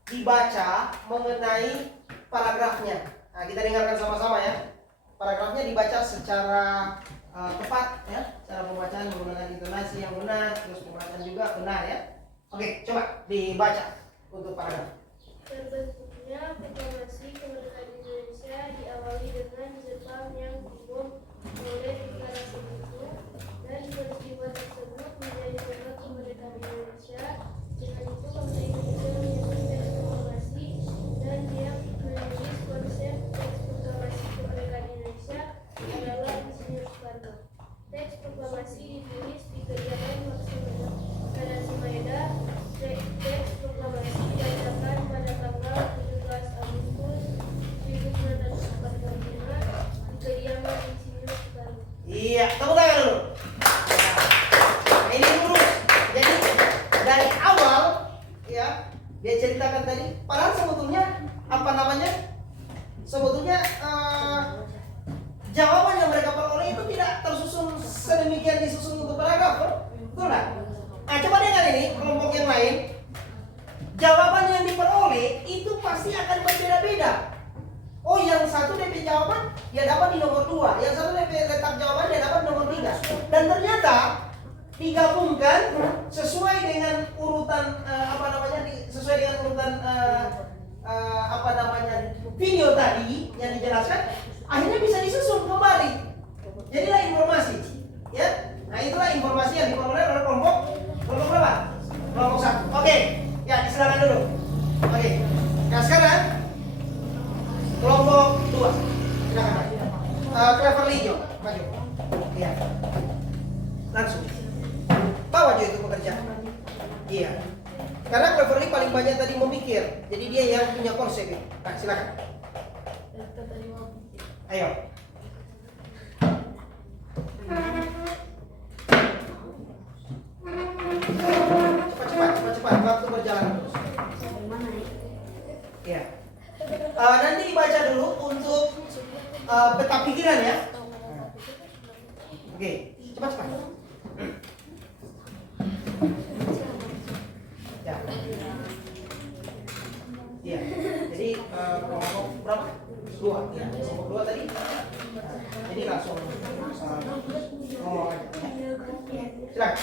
dibaca mengenai paragrafnya. Nah, kita dengarkan sama-sama ya. Paragrafnya dibaca secara tepat ya. Cara pembacaan menggunakan intonasi yang benar, terus pembacaan juga benar ya. Oke, coba dibaca untuk paragraf. Terbentuknya proklamasi kemerdekaan Indonesia diawali dengan Jepang yang dibom oleh tentara sekutu dan peristiwa tersebut menjadi tonggak kemerdekaan Indonesia. Dengan itu bangsa Indonesia menyusun teks proklamasi dan yang menulis konsep teks proklamasi kemerdekaan Indonesia adalah Insinyur Soekarno. Teks proklamasi ditulis di kediaman Laksamana Tadashi Maeda. Teks proklamasi dibacakan Iya, tepuk tangan dulu. Nah, ini lurus. Jadi dari awal ya dia ceritakan tadi, padahal sebetulnya apa namanya? Sebetulnya jawaban yang mereka peroleh itu tidak tersusun sedemikian disusun untuk paragraf, betul nggak? Nah, coba dengar ini kelompok yang lain. Jawaban yang diperoleh itu pasti akan berbeda-beda. Oh, yang satu DP jawaban dia dapat di nomor 2, yang satu DP letak jawaban dia dapat di nomor 3. Dan ternyata digabungkan sesuai dengan urutan sesuai dengan urutan video tadi yang dijelaskan, akhirnya bisa disusun kembali. Jadilah informasi, ya. Nah, itulah informasi yang diperoleh oleh kelompok berapa? Kelompok 1. Oke, ya silakan dulu. Oke. Nah, sekarang kelompok 2. Silakan. Cleverly Jo, maju. Iya. Langsung. Bawa Jo itu pekerjaan. Iya. Karena Cleverly paling banyak tadi memikir, jadi dia yang punya konsep. Nah, silakan. Ayo. Cepat, waktu berjalan terus. Ya. Nanti dibaca dulu untuk peta pikiran ya. Oke, cepat. Ya. Iya. Jadi kelompok berapa? 2 ya. Kelompok 2 tadi. Jadi langsung ngomong aja. Silakan.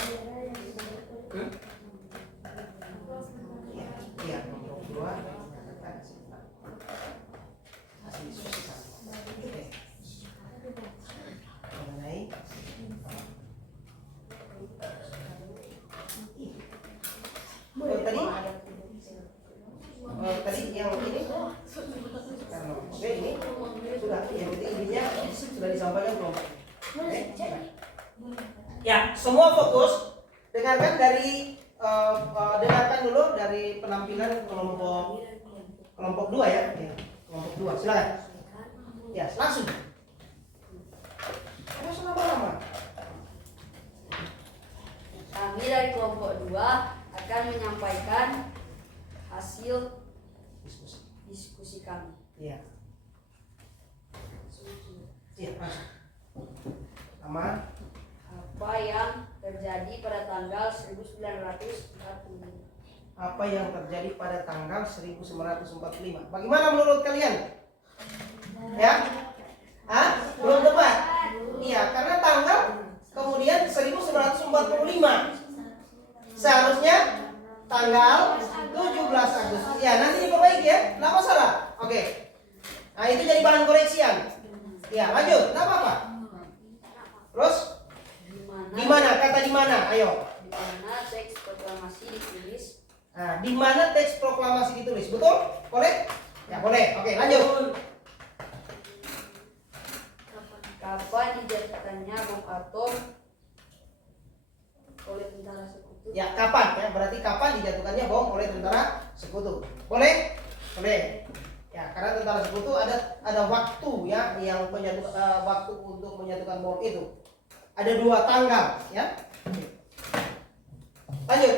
Iya, kelompok 2 menyatakan hasil diskusi 1. Oke. Mengenai tadi yang ini karena oke ini sudah yang intinya sudah disampaikan belum? Ya, semua fokus dengarkan dari dengarkan dulu dari penampilan kelompok 2 ya. Kelompok 2, silakan. Ya, langsung. Terus lama-lama. Kami dari kelompok 2 akan menyampaikan hasil diskusi kami. Iya. Iya, langsung. Pertama, Apa yang terjadi pada tanggal 1945? apa yang terjadi pada tanggal 1945? Bagaimana menurut kalian? Ya? Belum tepat? Iya, karena tanggal kemudian 1945. Seharusnya tanggal 17 Agustus. Ya, nanti diperbaiki ya. Kenapa salah? Oke. Nah, itu jadi bahan koreksian. Ya, lanjut. Enggak apa-apa. Terus di mana? Kata di mana? Ayo. Di mana teks proklamasi ditulis? Nah, di mana teks proklamasi ditulis? Betul? Boleh? Ya, boleh. Oke, lanjut. Kapan dijatuhkannya bom atom oleh tentara sekutu? Ya, kapan ya? Berarti kapan dijatuhkannya bom oleh tentara sekutu? Boleh? Boleh. Ya, karena tentara sekutu ada waktu ya yang waktu untuk menyatukan bom itu. Ada 2 tanggal ya. Lanjut.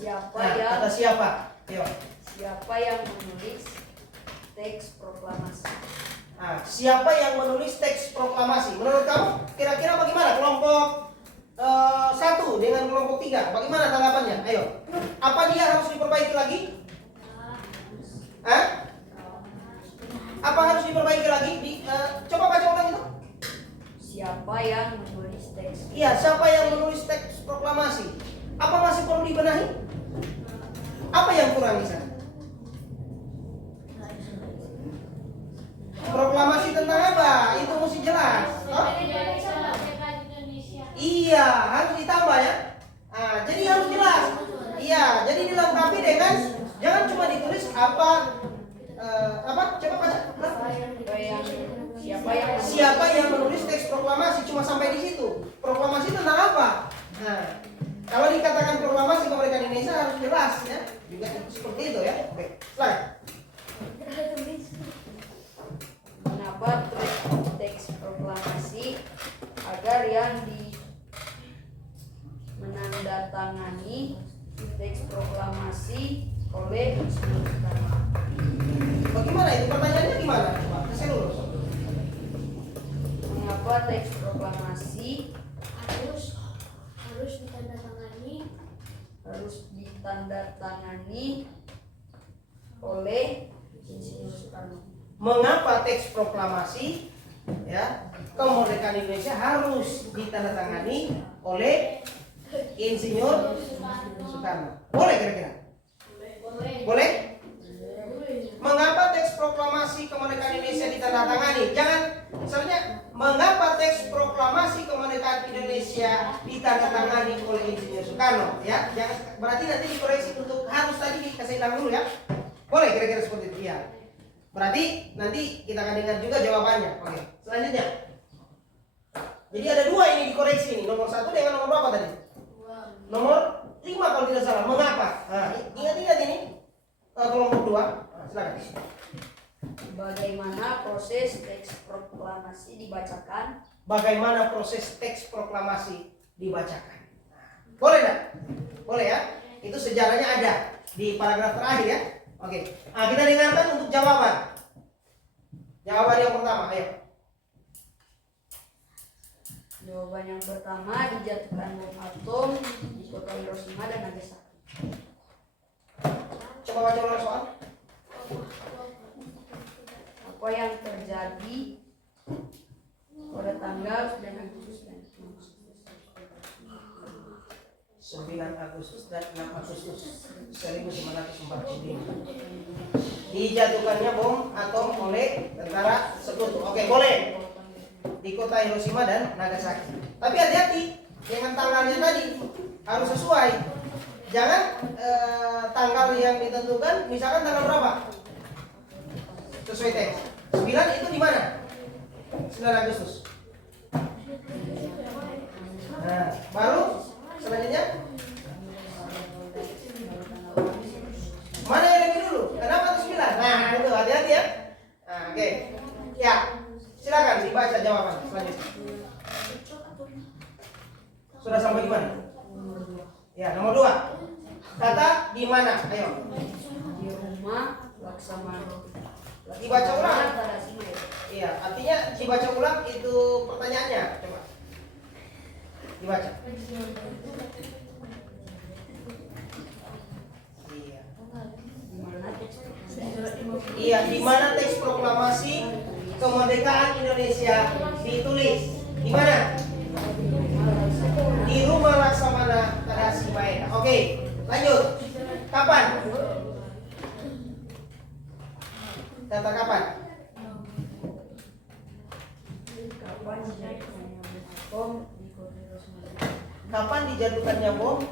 Kata siapa? Ayo. Siapa yang menulis teks proklamasi? Nah, siapa yang menulis teks proklamasi? Menurut kamu kira-kira bagaimana kelompok 1 dengan kelompok 3? Bagaimana tanggapannya? Ayo. Apa dia harus diperbaiki lagi? Apa harus diperbaiki lagi? Coba baca ulang itu. Siapa yang menulis teks? Iya, siapa yang menulis teks proklamasi? Apa masih perlu dibenahi? Apa yang kurang di sana? Proklamasi tentang apa? Itu mesti jelas. Oh? Iya, harus ditambah ya. Nah, jadi harus jelas. Iya, jadi dilengkapi dengan jangan cuma ditulis apa. Coba baca. Siapa yang menulis teks proklamasi? Cuma sampai di situ. Proklamasi tentang apa? Nah, kalau dikatakan proklamasi kemerdekaan Indonesia harus jelas ya. Juga seperti itu ya. Oke, slide. Kenapa teks proklamasi yang menandatangani teks proklamasi oleh Insinyur Soekarno. Bagaimana itu pertanyaannya gimana? Coba kasih dulu. Mengapa teks proklamasi harus ditandatangani oleh Insinyur Soekarno? Mengapa teks proklamasi ya kemerdekaan Indonesia harus ditandatangani oleh Insinyur Soekarno? Boleh kira-kira? Boleh? Mengapa teks proklamasi kemerdekaan Indonesia ditandatangani? Jangan misalnya mengapa teks proklamasi kemerdekaan Indonesia ditandatangani oleh Insinyur Soekarno? Ya, jangan berarti nanti dikoreksi untuk harus tadi dikasih ulang dulu ya. Boleh kira-kira seperti itu ya. Berarti nanti kita akan dengar juga jawabannya. Oke, selanjutnya. Jadi ada dua ini dikoreksi ini, nomor 1 dengan nomor berapa tadi? Nomor 5 kalau tidak salah. Mengapa? Nah, ingat-ingat ini. Kelompok 2. Silakan. Bagaimana proses teks proklamasi dibacakan? Bagaimana proses teks proklamasi dibacakan? Boleh enggak? Boleh ya? Itu sejarahnya ada di paragraf terakhir ya. Oke. Nah, kita dengarkan untuk jawaban. Jawaban yang pertama, ayo. Jawaban yang pertama, dijatuhkan bom atom di kota Hiroshima dan Nagasaki. Coba baca ulang soal. Apa yang terjadi pada tanggal 9 Agustus dan 9 Agustus dan 6 Agustus 1945. Dijatuhkannya bom atom oleh tentara sekutu. Oke, boleh. Di kota Hiroshima dan Nagasaki. Tapi hati-hati dengan tanggalnya tadi harus sesuai. Jangan tanggal yang ditentukan, misalkan tanggal berapa? Sesuai teks. 9 itu di mana? 9 Agustus. Nah, baru selanjutnya mana yang lebih dulu? Kenapa itu 9? Nah, itu hati-hati ya. Nah, oke. Ya, silakan dibaca jawaban selanjutnya. Sudah sampai di mana? Ya, nomor 2. Kata di mana? Ayo. di rumah Laksamana. Dibaca ulang. Tarasima ya. Iya, artinya dibaca ulang itu pertanyaannya. Coba. Dibaca. Iya. Di mana teks Iya, di mana teks proklamasi kemerdekaan Indonesia ditulis? Di mana? Di rumah Laksamana Tarasima. Oke, lanjut. Kapan? Kata kapan? kapan dijatuhkannya bom atom di kota Hiroshima? Kapan dijatuhkannya bom?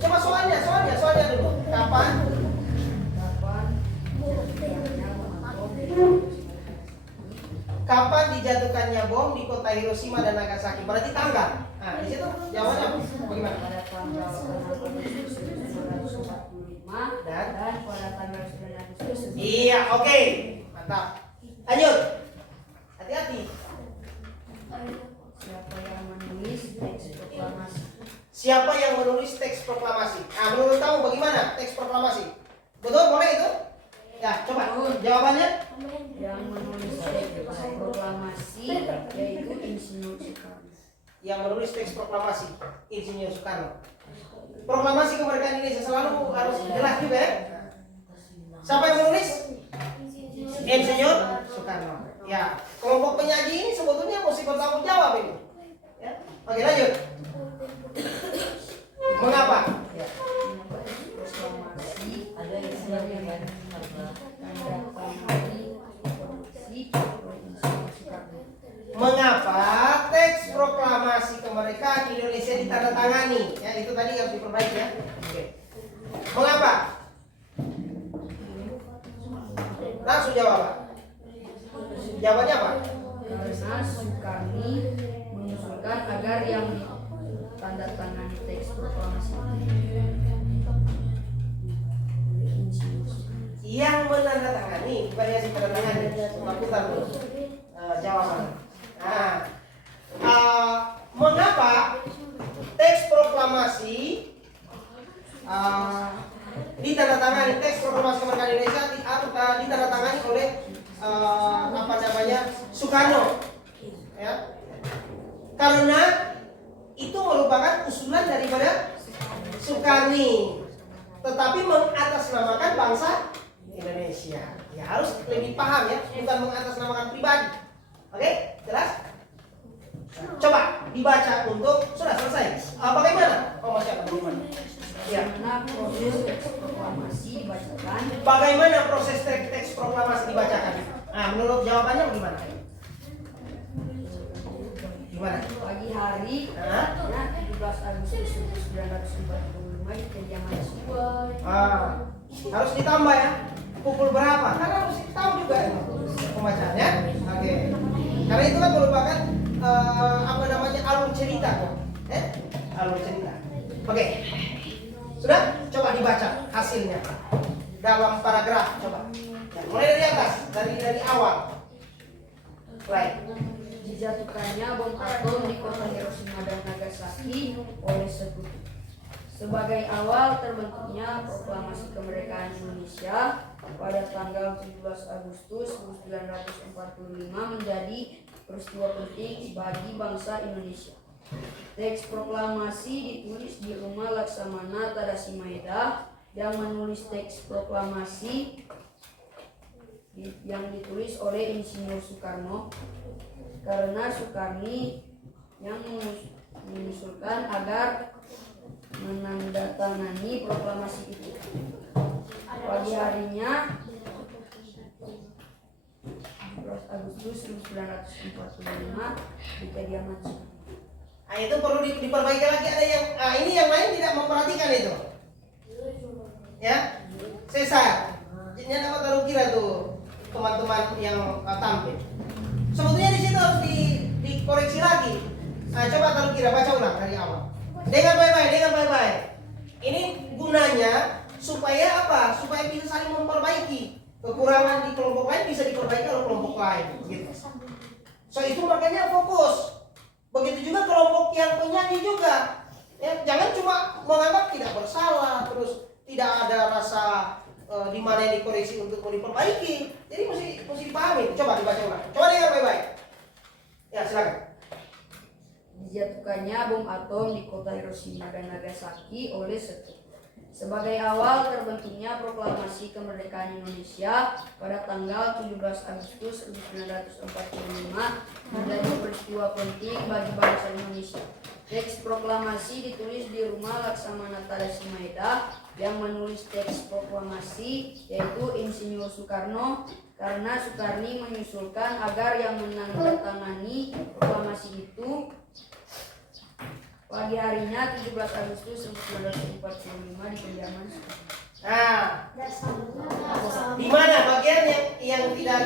Coba soalnya dulu. Kapan? Kapan dijatuhkannya bom atom di kota Hiroshima? Kapan dijatuhkannya bom di kota Hiroshima dan Nagasaki? Berarti tanggal. Nah, di situ jawabannya apa? Bagaimana? Pada tanggal 6 Agustus 1945 dan pada tanggal 9 Agustus. Iya, oke. Mantap. Lanjut. Hati-hati. Siapa yang menulis teks proklamasi? Siapa yang menulis teks proklamasi? Nah, menurut kamu bagaimana teks proklamasi? Betul, boleh itu? Ya, coba jawabannya. Yang menulis teks proklamasi yaitu Insinyur Soekarno. Yang menulis teks proklamasi Insinyur Soekarno. Proklamasi kemerdekaan Indonesia selalu harus jelas juga ya. Siapa yang menulis? Insinyur Soekarno. Ya, kelompok penyaji ini sebetulnya mesti bertanggung jawab ini. Ya. Oke, lanjut. Mengapa? Ya. Proklamasi ada istilahnya kan tanda tangan si Soekarno. Mengapa teks proklamasi kemerdekaan Indonesia ditandatangani? Ya, itu tadi harus diperbaiki ya. Oke. Mengapa? Langsung jawab, Pak. Jawabannya apa? Karena Soekarno mengusulkan agar yang ditandatangani teks proklamasi Yang menandatangani, bukan yang ditandatangani. Coba putar dulu jawaban. Nah, mengapa teks proklamasi ditandatangani, teks proklamasi kemerdekaan Indonesia ditandatangani oleh Soekarno, ya, karena itu merupakan usulan daripada Soekarni, tetapi mengatasnamakan bangsa Indonesia. Ya harus lebih paham ya, bukan mengatasnamakan pribadi. Oke, jelas? Coba dibaca untuk sudah selesai. Bagaimana? Oh masih ada bagaimana? Ya. Bagaimana proses teks proklamasi dibacakan? Bagaimana proses teks proklamasi dibacakan? Nah, menurut jawabannya bagaimana? Gimana? Pagi hari, 17 Agustus 1945 di kediaman Soekarno. Harus ditambah ya. Pukul berapa? Karena harus tahu juga itu pembacaannya. Oke. Karena itu kan merupakan alur cerita, alur cerita. Oke. Sudah? Coba dibaca hasilnya dalam paragraf. Coba. Ya, mulai dari atas, dari awal. Baik. Dijatuhkannya bom atom di kota Hiroshima dan Nagasaki oleh Sekutu. Sebagai awal terbentuknya proklamasi kemerdekaan Indonesia pada tanggal 17 Agustus 1945 menjadi peristiwa penting bagi bangsa Indonesia. Teks proklamasi ditulis di rumah Laksamana Tadashi Maeda yang menulis teks proklamasi yang ditulis oleh Insinyur Soekarno karena Soekarni yang mengusulkan agar menandatangani proklamasi itu. Pagi harinya 17 Agustus 1945 di kediaman Soekarno. Nah, itu perlu diperbaiki lagi, ada yang ini yang lain tidak memperhatikan itu. Ya. Sesar. Jadinya dapat taruh kira tuh teman-teman yang tampil. Sebetulnya di situ harus dikoreksi lagi. Nah, coba taruh kira, baca ulang dari awal. Dengan baik-baik. Ini gunanya supaya apa? Supaya bisa saling memperbaiki. Kekurangan di kelompok lain bisa diperbaiki oleh kelompok lain, gitu. So itu makanya fokus. Begitu juga kelompok yang penyanyi juga. Ya, jangan cuma menganggap tidak bersalah, terus tidak ada rasa di mana yang dikoreksi untuk mau diperbaiki. Jadi mesti dipahami. Coba dibaca ulang. Coba dengar baik-baik. Ya, silakan. Dijatuhkannya bom atom di kota Hiroshima dan Nagasaki oleh Sekutu. Sebagai awal terbentuknya proklamasi kemerdekaan Indonesia pada tanggal 17 Agustus 1945 menjadi peristiwa penting bagi bangsa Indonesia. Teks proklamasi ditulis di rumah Laksamana Tadashi Maeda yang menulis teks proklamasi yaitu Insinyur Soekarno karena Soekarni mengusulkan agar yang menandatangani proklamasi itu pagi harinya 17 Agustus 1945 di kediaman Soekarno. Nah, di mana bagian yang tidak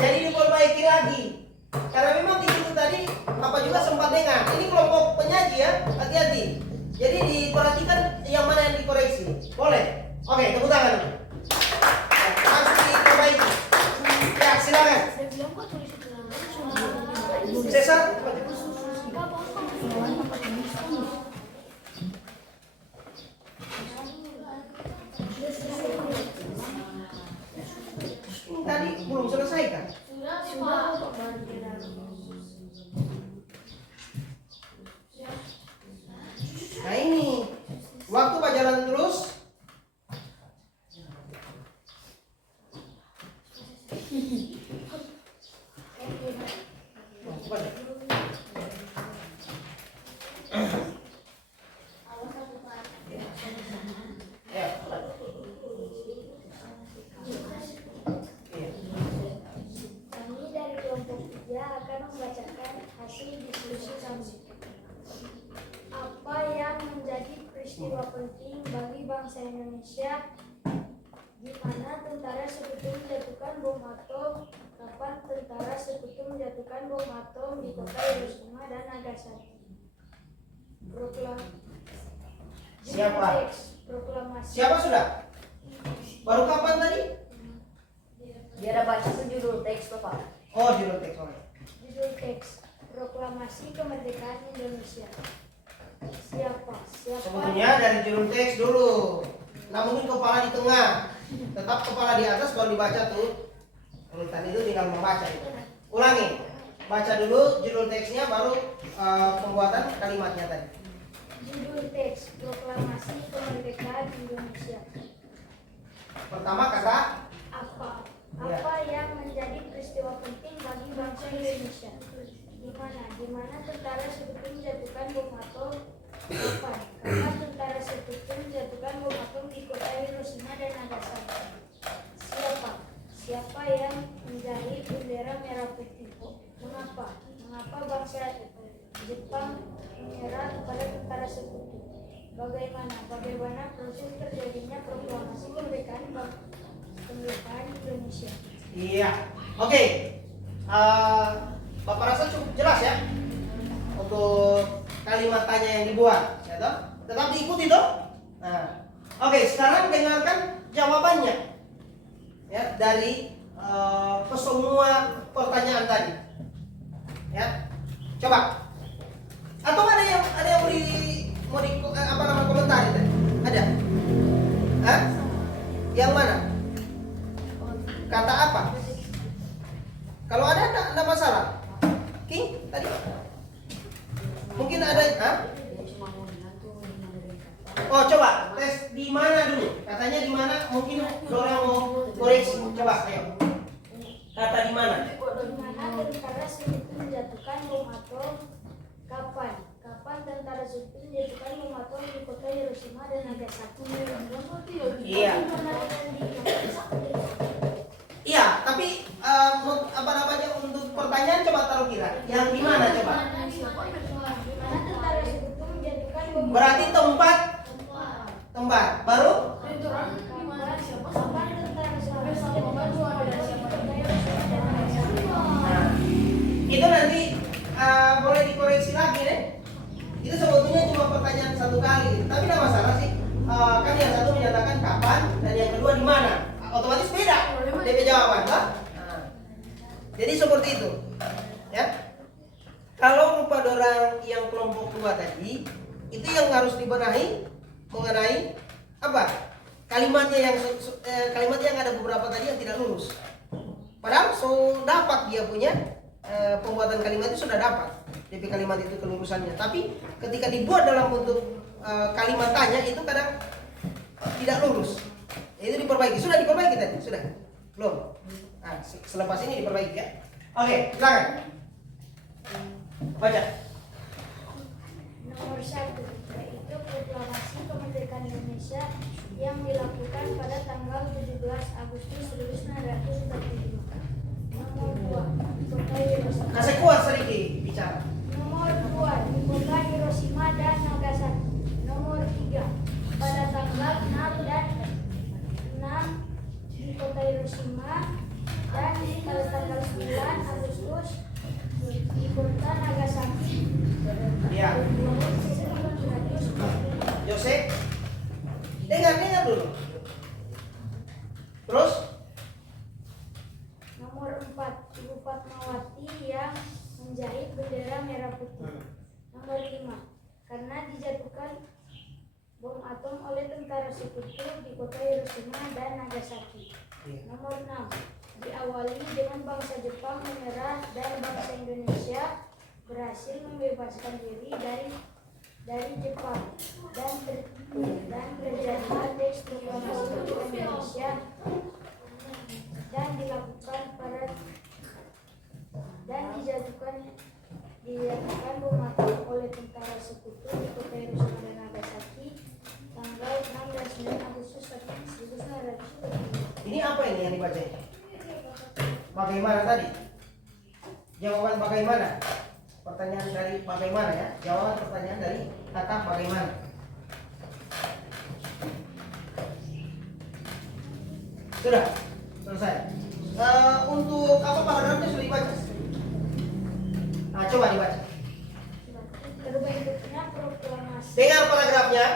jadi diperbaiki lagi. Karena memang di situ tadi apa juga sempat dengar. Ini kelompok penyaji ya, hati-hati. Jadi diperhatikan yang mana yang dikoreksi. Boleh? Oke, tepuk tangan. Harus diperbaiki. Ya, silakan. Cesar. Tadi belum selesai kan? Nah ini waktu Pak jalan terus. Kami dari kelompok 3 akan membacakan hasil diskusi kami. Apa yang menjadi peristiwa penting bagi bangsa Indonesia? Di mana tentara Sekutu menjatuhkan bom atom? Kapan tentara Sekutu menjatuhkan bom atom di kota Hiroshima dan Nagasaki? Siapa? Proklamasi. Siapa sudah? Baru kapan tadi? Dia ada baca judul teks Bapak. Oh, judul teks. Judul teks Proklamasi Kemerdekaan Indonesia. Siapa? Sebetulnya dari judul teks dulu. Namun kepala di tengah. Tetap kepala di atas baru dibaca tuh. Urutan itu tinggal membaca itu. Ulangi. Baca dulu judul teksnya baru pembuatan kalimatnya tadi. Judul teks Proklamasi Kemerdekaan Indonesia. Pertama kata Apa? Ya. Apa yang menjadi peristiwa penting bagi bangsa Indonesia? Di mana tentara sekutu menjatuhkan bom atom? Kapan? Kapan tentara sekutu menjatuhkan bom atom di kota Hiroshima dan Nagasaki? Siapa? Siapa yang menjahit bendera merah putih? Mengapa? Mengapa bangsa Jepang menyerah kepada tentara sekutu? Bagaimana proses terjadinya proklamasi kemerdekaan Indonesia? iya. Oke. Bapak rasa cukup jelas ya untuk kalimat tanya yang dibuat, ya toh? Tetap diikuti toh. Nah, oke. Sekarang dengarkan jawabannya ya dari kesemua pertanyaan tadi. Ya, coba. Atau ada yang mau di apa nama komentar itu? Ada? Hah? Yang mana? Kata apa? Kalau ada enggak masalah. King tadi? Mungkin ada, hah? Oh, coba tes di mana dulu? Katanya di mana? Mungkin orang mau koreksi. Coba, ayo. Kata di mana? Di mana tentara sekutu menjatuhkan bom atom? Kapan? Kapan tentara sekutu menjatuhkan bom atom di kota Hiroshima dan Nagasaki? Iya. Iya, tapi apa namanya untuk pertanyaan coba taruh kira. Yang di mana coba? Di mana tentara sekutu menjatuhkan bom atom? Berarti tempat. Baru? Kapan tentara sekutu menjatuhkan bom atom di kota Hiroshima dan Nagasaki? Nah, itu nanti boleh dikoreksi lagi deh. Itu sebetulnya cuma pertanyaan satu kali, tapi tidak masalah sih. Kan yang satu menyatakan kapan dan yang kedua di mana. Otomatis beda DP jawaban, kan? Nah, jadi seperti itu, ya. Kalau rupa orang yang kelompok 2 tadi, itu yang harus dibenahi mengenai apa? Kalimatnya yang ada beberapa tadi yang tidak lurus. Padahal dapat dia punya pembuatan kalimat itu sudah dapat DP kalimat itu kelurusannya. Tapi ketika dibuat dalam bentuk kalimat tanya itu kadang tidak lurus. Itu diperbaiki. Sudah diperbaiki tadi? Sudah? Belum? Nah, selepas ini diperbaiki ya. Oke, silakan. Baca. Nomor 1, yaitu proklamasi kemerdekaan Indonesia yang dilakukan pada tanggal 17 Agustus 1945. Nomor 2, kota Hiroshima. Kasih kuat sedikit bicara. Nomor 2, di kota Hiroshima dan Nagasaki. Nomor 3, pada tanggal 6 di kota Hiroshima dan pada tanggal 9 Agustus di kota Nagasaki. Ya. Yosef, dengar dulu. Terus? Nomor 4, Ibu Fatmawati yang menjahit bendera merah putih. Nomor 5, karena dijatuhkan bom atom oleh tentara sekutu di kota Hiroshima dan Nagasaki. Nomor 6, diawali dengan bangsa Jepang menyerah dan bangsa Indonesia berhasil membebaskan diri dari Jepang dan terjadinya teks proklamasi Indonesia dan dilakukan dan dijatuhkan bom atom oleh tentara sekutu di kota Hiroshima dan Nagasaki tanggal 6 dan 9 Agustus 1945. Ini apa ini yang dibaca? Bagaimana tadi? Jawaban bagaimana? Pertanyaan dari bagaimana ya? Jawaban pertanyaan dari kata bagaimana. Sudah selesai. Untuk apa paragrafnya sudah dibaca? Nah, coba dibaca. Terbentuknya proklamasi Dengar paragrafnya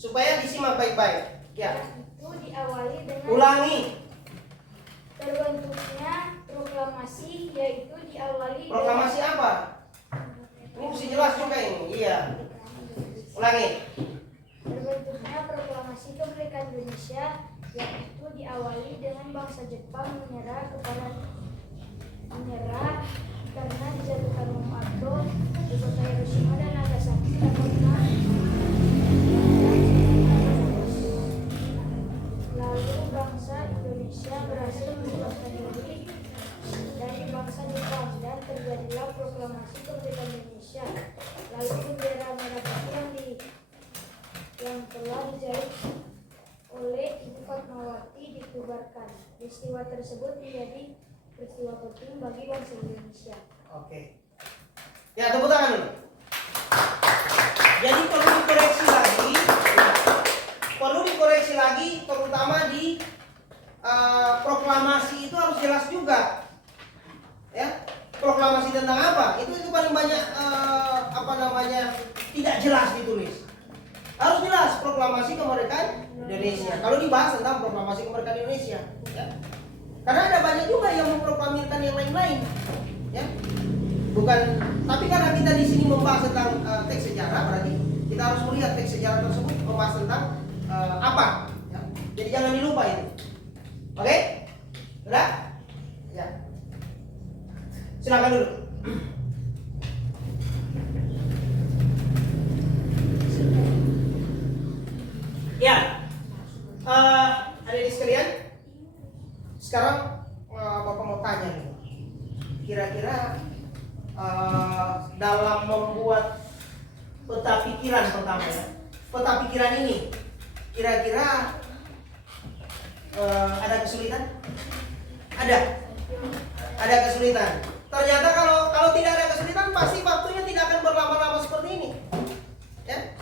supaya disimak baik-baik. Ya. itu diawali dengan Ulangi. Terbentuknya proklamasi yaitu diawali Proklamasi apa? Ini mesti jelas juga ini. Iya. Ulangi. Terbentuknya proklamasi kemerdekaan Indonesia yaitu diawali dengan bangsa Jepang menyerah karena dijatuhkan bom atom di kota Hiroshima dan Nagasaki tanggal 6. Lalu bangsa Indonesia berhasil membebaskan diri dari bangsa Jepang dan terjadilah proklamasi kemerdekaan Indonesia. Lalu bendera merah putih yang telah dijahit oleh Ibu Fatmawati dikubarkan. Peristiwa tersebut menjadi peristiwa penting bagi bangsa Indonesia. Oke. Ya, tepuk tangan dulu. Jadi perlu dikoreksi lagi, terutama di proklamasi itu harus jelas juga. Ya, proklamasi tentang apa? Itu paling banyak tidak jelas ditulis. Harus jelas proklamasi kemerdekaan Indonesia. Kalau dibahas tentang proklamasi kemerdekaan Indonesia, ya. Karena ada banyak juga yang memproklamirkan yang lain-lain, ya. Bukan, tapi karena kita di sini membahas tentang teks sejarah, berarti kita harus melihat teks sejarah tersebut membahas tentang apa, ya. Jadi jangan dilupa itu. Oke? Sudah? Ya. Silakan dulu. Ya, adik-adik sekalian, sekarang Bapak mau tanya nih, kira-kira dalam membuat peta pikiran pertama ya, peta pikiran ini, kira-kira ada kesulitan? Ada kesulitan. Ternyata kalau tidak ada kesulitan, pasti waktunya tidak akan berlama-lama seperti ini, ya.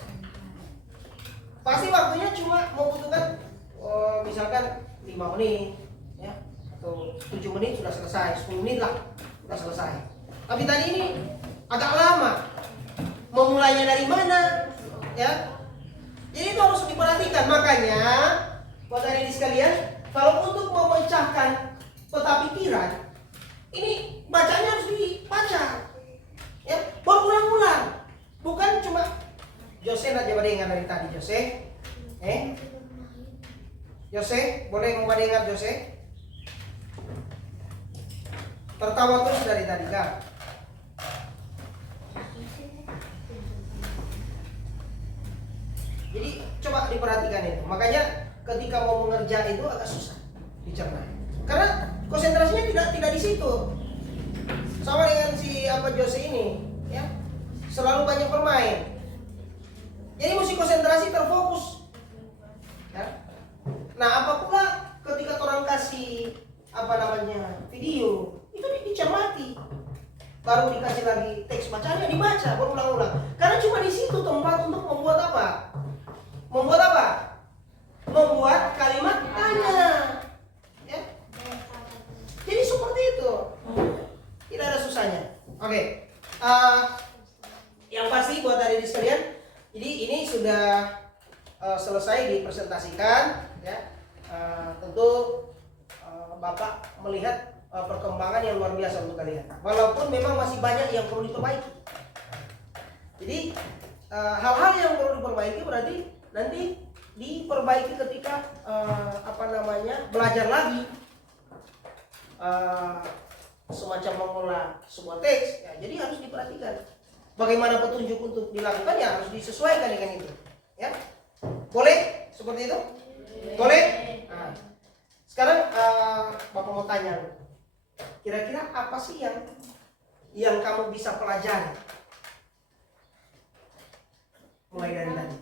Pasti waktunya cuma membutuhkan misalkan 5 menit ya, atau 7 menit sudah selesai, 10 menit lah sudah selesai. Tapi tadi ini agak lama. Memulainya dari mana? Ya. Jadi itu harus diperhatikan. Makanya buat adik-adik sekalian, kalau untuk memecahkan peta pikiran, ini bacanya harus dibaca. Ya, berulang-ulang. Bukan cuma Jose nak coba dengar dari tadi Jose. Jose, boleh coba dengar Jose? Tertawa terus dari tadi kan? Jadi coba diperhatikan itu. Makanya ketika mau mengerja itu agak susah dicerna. Karena konsentrasinya tidak di situ. Sama dengan si Jose ini, ya. Selalu banyak bermain. Jadi mesti konsentrasi terfokus. Ya. Nah, apa pula ketika orang kasih video, itu dicermati. Baru dikasih lagi teks bacanya dibaca berulang-ulang. Karena cuma di situ tempat untuk membuat apa? Membuat kalimat tanya. Ya. Jadi seperti itu. Tidak ada susahnya. Oke. Yang pasti buat adik-adik sekalian, jadi ini sudah selesai dipresentasikan, ya. Tentu Bapak melihat perkembangan yang luar biasa untuk kalian. Walaupun memang masih banyak yang perlu diperbaiki. Jadi hal-hal yang perlu diperbaiki berarti nanti diperbaiki ketika belajar lagi, semacam mengolah sebuah teks. Ya, jadi harus diperhatikan. Bagaimana petunjuk untuk dilakukan ya harus disesuaikan dengan itu. Ya, boleh seperti itu? Boleh? Nah, sekarang Bapak mau tanya, kira-kira apa sih yang kamu bisa pelajari? Mulai dari tadi.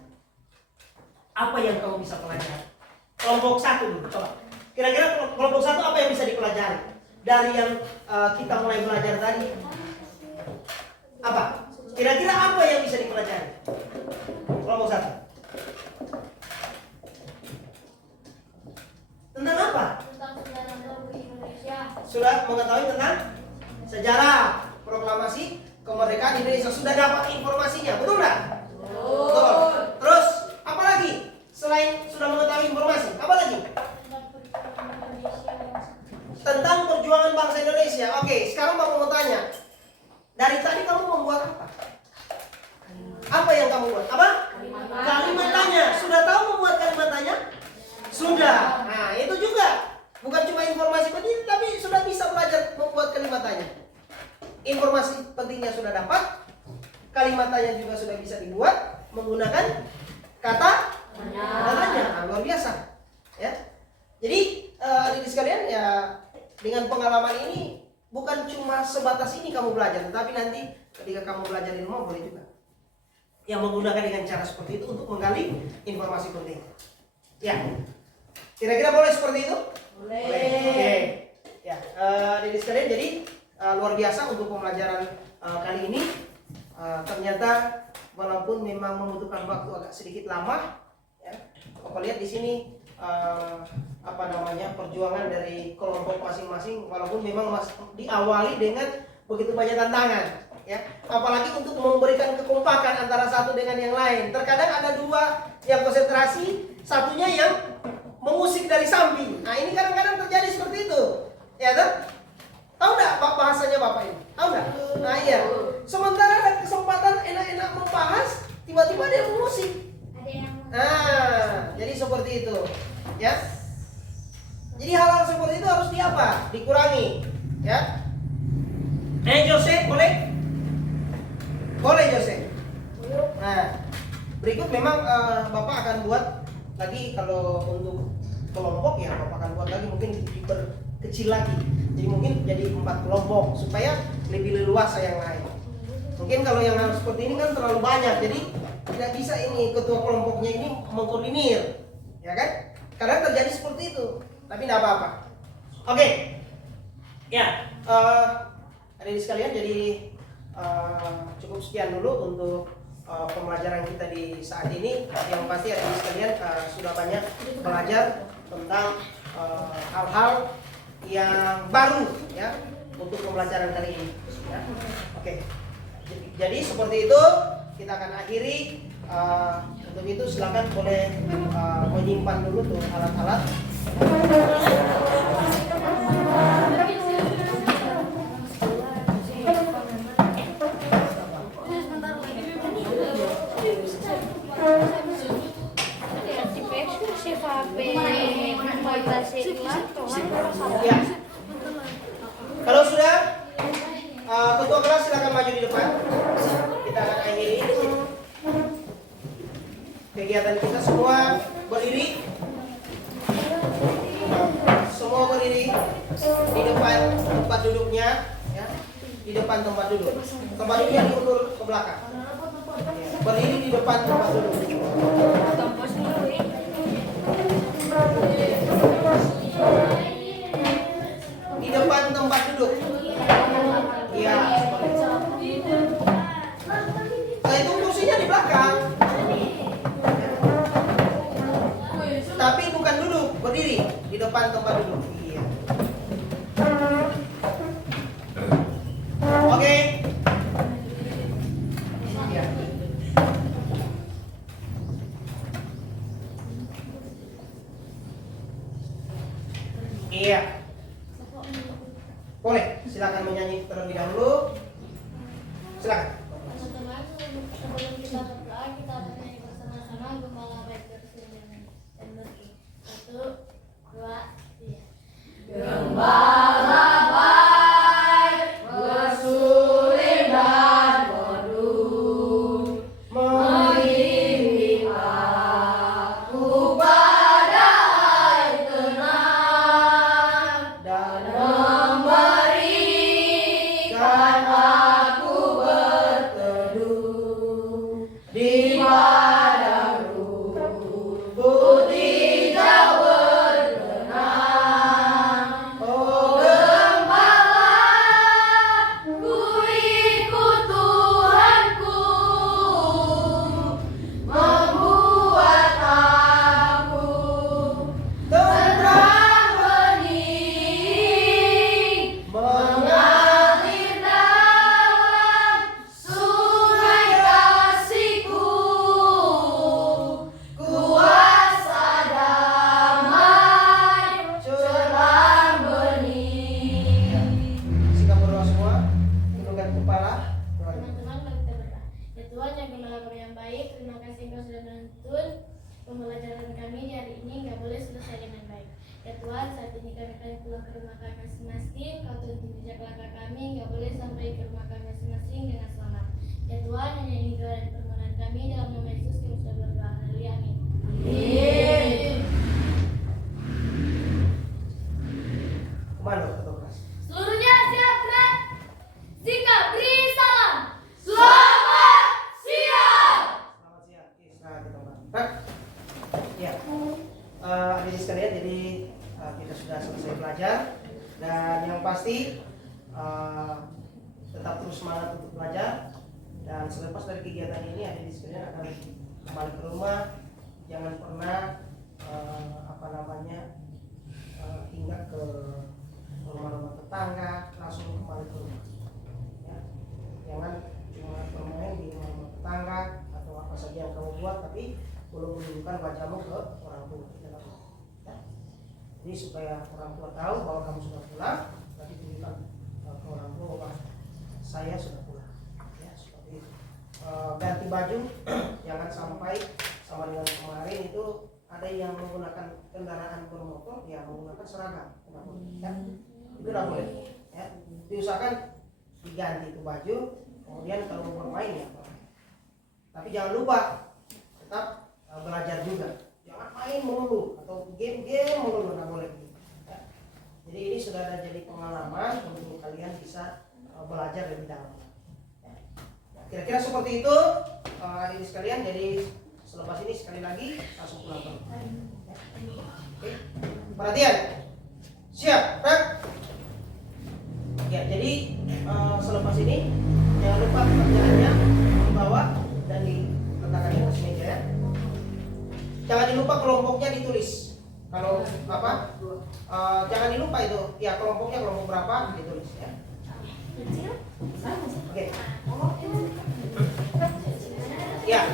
Apa yang kamu bisa pelajari? Kelompok 1 dulu, coba. Kira-kira kelompok 1 apa yang bisa dipelajari dari yang kita mulai belajar tadi? Apa? Kira-kira apa yang bisa dipelajari? Kelompok 1. Tentang apa? Tentang sejarah Republik Indonesia. Sudah mengetahui tentang sejarah proklamasi kemerdekaan Indonesia. Sudah dapat informasinya, betul nggak? Betul. Terus apa lagi? Selain sudah mengetahui informasi, apa lagi? Tentang peristiwa Indonesia. bangsa Indonesia. Oke, sekarang Bapak mau tanya. Dari tadi kamu membuat apa? Apa yang kamu buat? Apa? Kalimat tanya. Sudah tahu membuat kalimat tanya? Sudah. Nah, itu juga. Bukan cuma informasi penting, tapi sudah bisa belajar membuat kalimat tanya. Informasi pentingnya sudah dapat. Kalimat tanya juga sudah bisa dibuat menggunakan kata tanya. Nah, luar biasa. Ya. Jadi, adik sekalian, ya dengan pengalaman ini bukan cuma sebatas ini kamu belajar, tetapi nanti ketika kamu belajar di rumah boleh juga yang menggunakan dengan cara seperti itu untuk menggali informasi penting. Ya, kira-kira boleh seperti itu? Boleh. Oke. Ya, adik sekalian, jadi luar biasa untuk pembelajaran kali ini. Ternyata walaupun memang membutuhkan waktu agak sedikit lama, ya, Bapak lihat di sini. Perjuangan dari kelompok masing-masing, walaupun memang diawali dengan begitu banyak tantangan, ya, apalagi untuk memberikan kekompakan antara satu dengan yang lain. Terkadang ada dua yang konsentrasi, satunya yang mengusik dari samping. Nah, ini kadang-kadang terjadi seperti itu, ya kan? Tahu nggak bahasanya Bapak ini? Tahu nggak? Nah, iya. Sementara ada kesempatan enak-enak membahas, tiba-tiba dia mengusik. Nah, jadi seperti itu, ya. Jadi hal-hal seperti itu harus dikurangi, ya. Jose, boleh? Boleh Jose. Nah, berikut memang Bapak akan buat lagi kalau untuk kelompok, ya Bapak akan buat lagi mungkin diperkecil lagi. Jadi mungkin jadi 4 kelompok supaya lebih leluasa yang lain. Mungkin kalau yang harus seperti ini kan terlalu banyak, jadi tidak bisa ini ketua kelompoknya ini mengkoordinir, ya kan? Kadang terjadi seperti itu. Tapi tidak apa-apa. Oke. Ya, adik sekalian, jadi cukup sekian dulu untuk pembelajaran kita di saat ini. Yang pasti adik sekalian sudah banyak belajar tentang hal-hal yang baru, ya, untuk pembelajaran kali ini, ya. Oke. Jadi seperti itu kita akan akhiri. Untuk itu silakan boleh menyimpan dulu tuh alat-alat. Ya. Kalau sudah, ketua kelas silakan maju di depan. Kita akan akhiri kegiatan kita. Semua berdiri. Semua berdiri di depan tempat duduknya, ya. Di depan tempat duduk. Tempat duduknya diundur ke belakang. Berdiri di depan tempat duduk. Di depan tempat duduk. Iya. Nah, itu kursinya di belakang. Tapi bukan duduk, berdiri di depan tempat duduk. Iya. Oke. Iya. Iya. Boleh, silakan menyanyi terlebih dahulu. Silakan. Teman-teman, sebelum kita berdoa, kita bernyanyi bersama-sama Gembala Baik Bersulian dan Berki. 1, 2, 3. Gembala baik bersuling dan merdu, mengiringi aku pada air tenang dan memberikan aku berkat selesai dengan baik. Ya Tuhan, saat ini kami akan pulang ke rumah kami masing-masing. Kau tuntun jejak langkah kami, nggak boleh sampai ke rumah kami masing-masing dengan selamat. Ya Tuhan, hanya ini doa dan permohonan kami dalam nama Yesus kami sudah berdoa. Haleluya, amin. Komando atau kelas. Seluruhnya siap gerak. Sikap beri salam. Selamat siang. Selamat siang. Istirahat kita Pak. Ya. Adik sekalian, jadi kita sudah selesai belajar dan yang pasti tetap terus semangat untuk belajar, dan selepas dari kegiatan ini adik sekalian akan kembali ke rumah. Jangan pernah hinggap ke rumah-rumah tetangga, langsung kembali ke rumah ya. Jangan cuma bermain di rumah tetangga atau apa saja yang kamu buat tapi belum menunjukkan wajahmu ke orang tua ya. Jadi supaya orang tua tahu bahwa kamu sudah pulang, berarti tunjukkan ke orang tua bahwa saya sudah pulang ya, seperti itu. Ganti baju jangan sampai sama dengan kemarin itu ada yang menggunakan kendaraan bermotor ya menggunakan seragam ya. Itu tidak boleh ya. Diusahakan diganti itu baju, kemudian kalau bermain ya tapi jangan lupa tetap belajar juga, jangan main melulu atau game melulu, nggak boleh ya. Jadi ini sudah ada jadi pengalaman untuk kalian bisa belajar lebih dalam ya. Kira-kira seperti itu adik sekalian. Jadi selepas ini sekali lagi langsung pulang ya. Oke. Perhatian, siap, Rak. Ya, jadi selepas ini jangan lupa pekerjaannya dibawa dan diletakkan di atas meja ya. Jangan dilupa kelompoknya ditulis. Kalau apa? Jangan dilupa itu. Ya, kelompoknya kelompok berapa ditulis ya. Oke. Ya.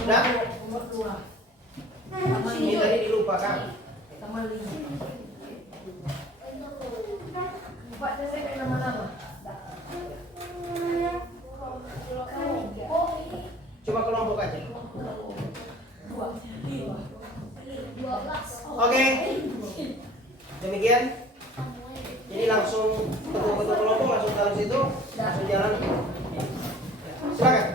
Sudah? Ini tadi dilupakan. Cuma kelompok aja. Oke. Demikian. Jadi langsung ketua kelompok langsung taruh situ, langsung jalan. Silakan.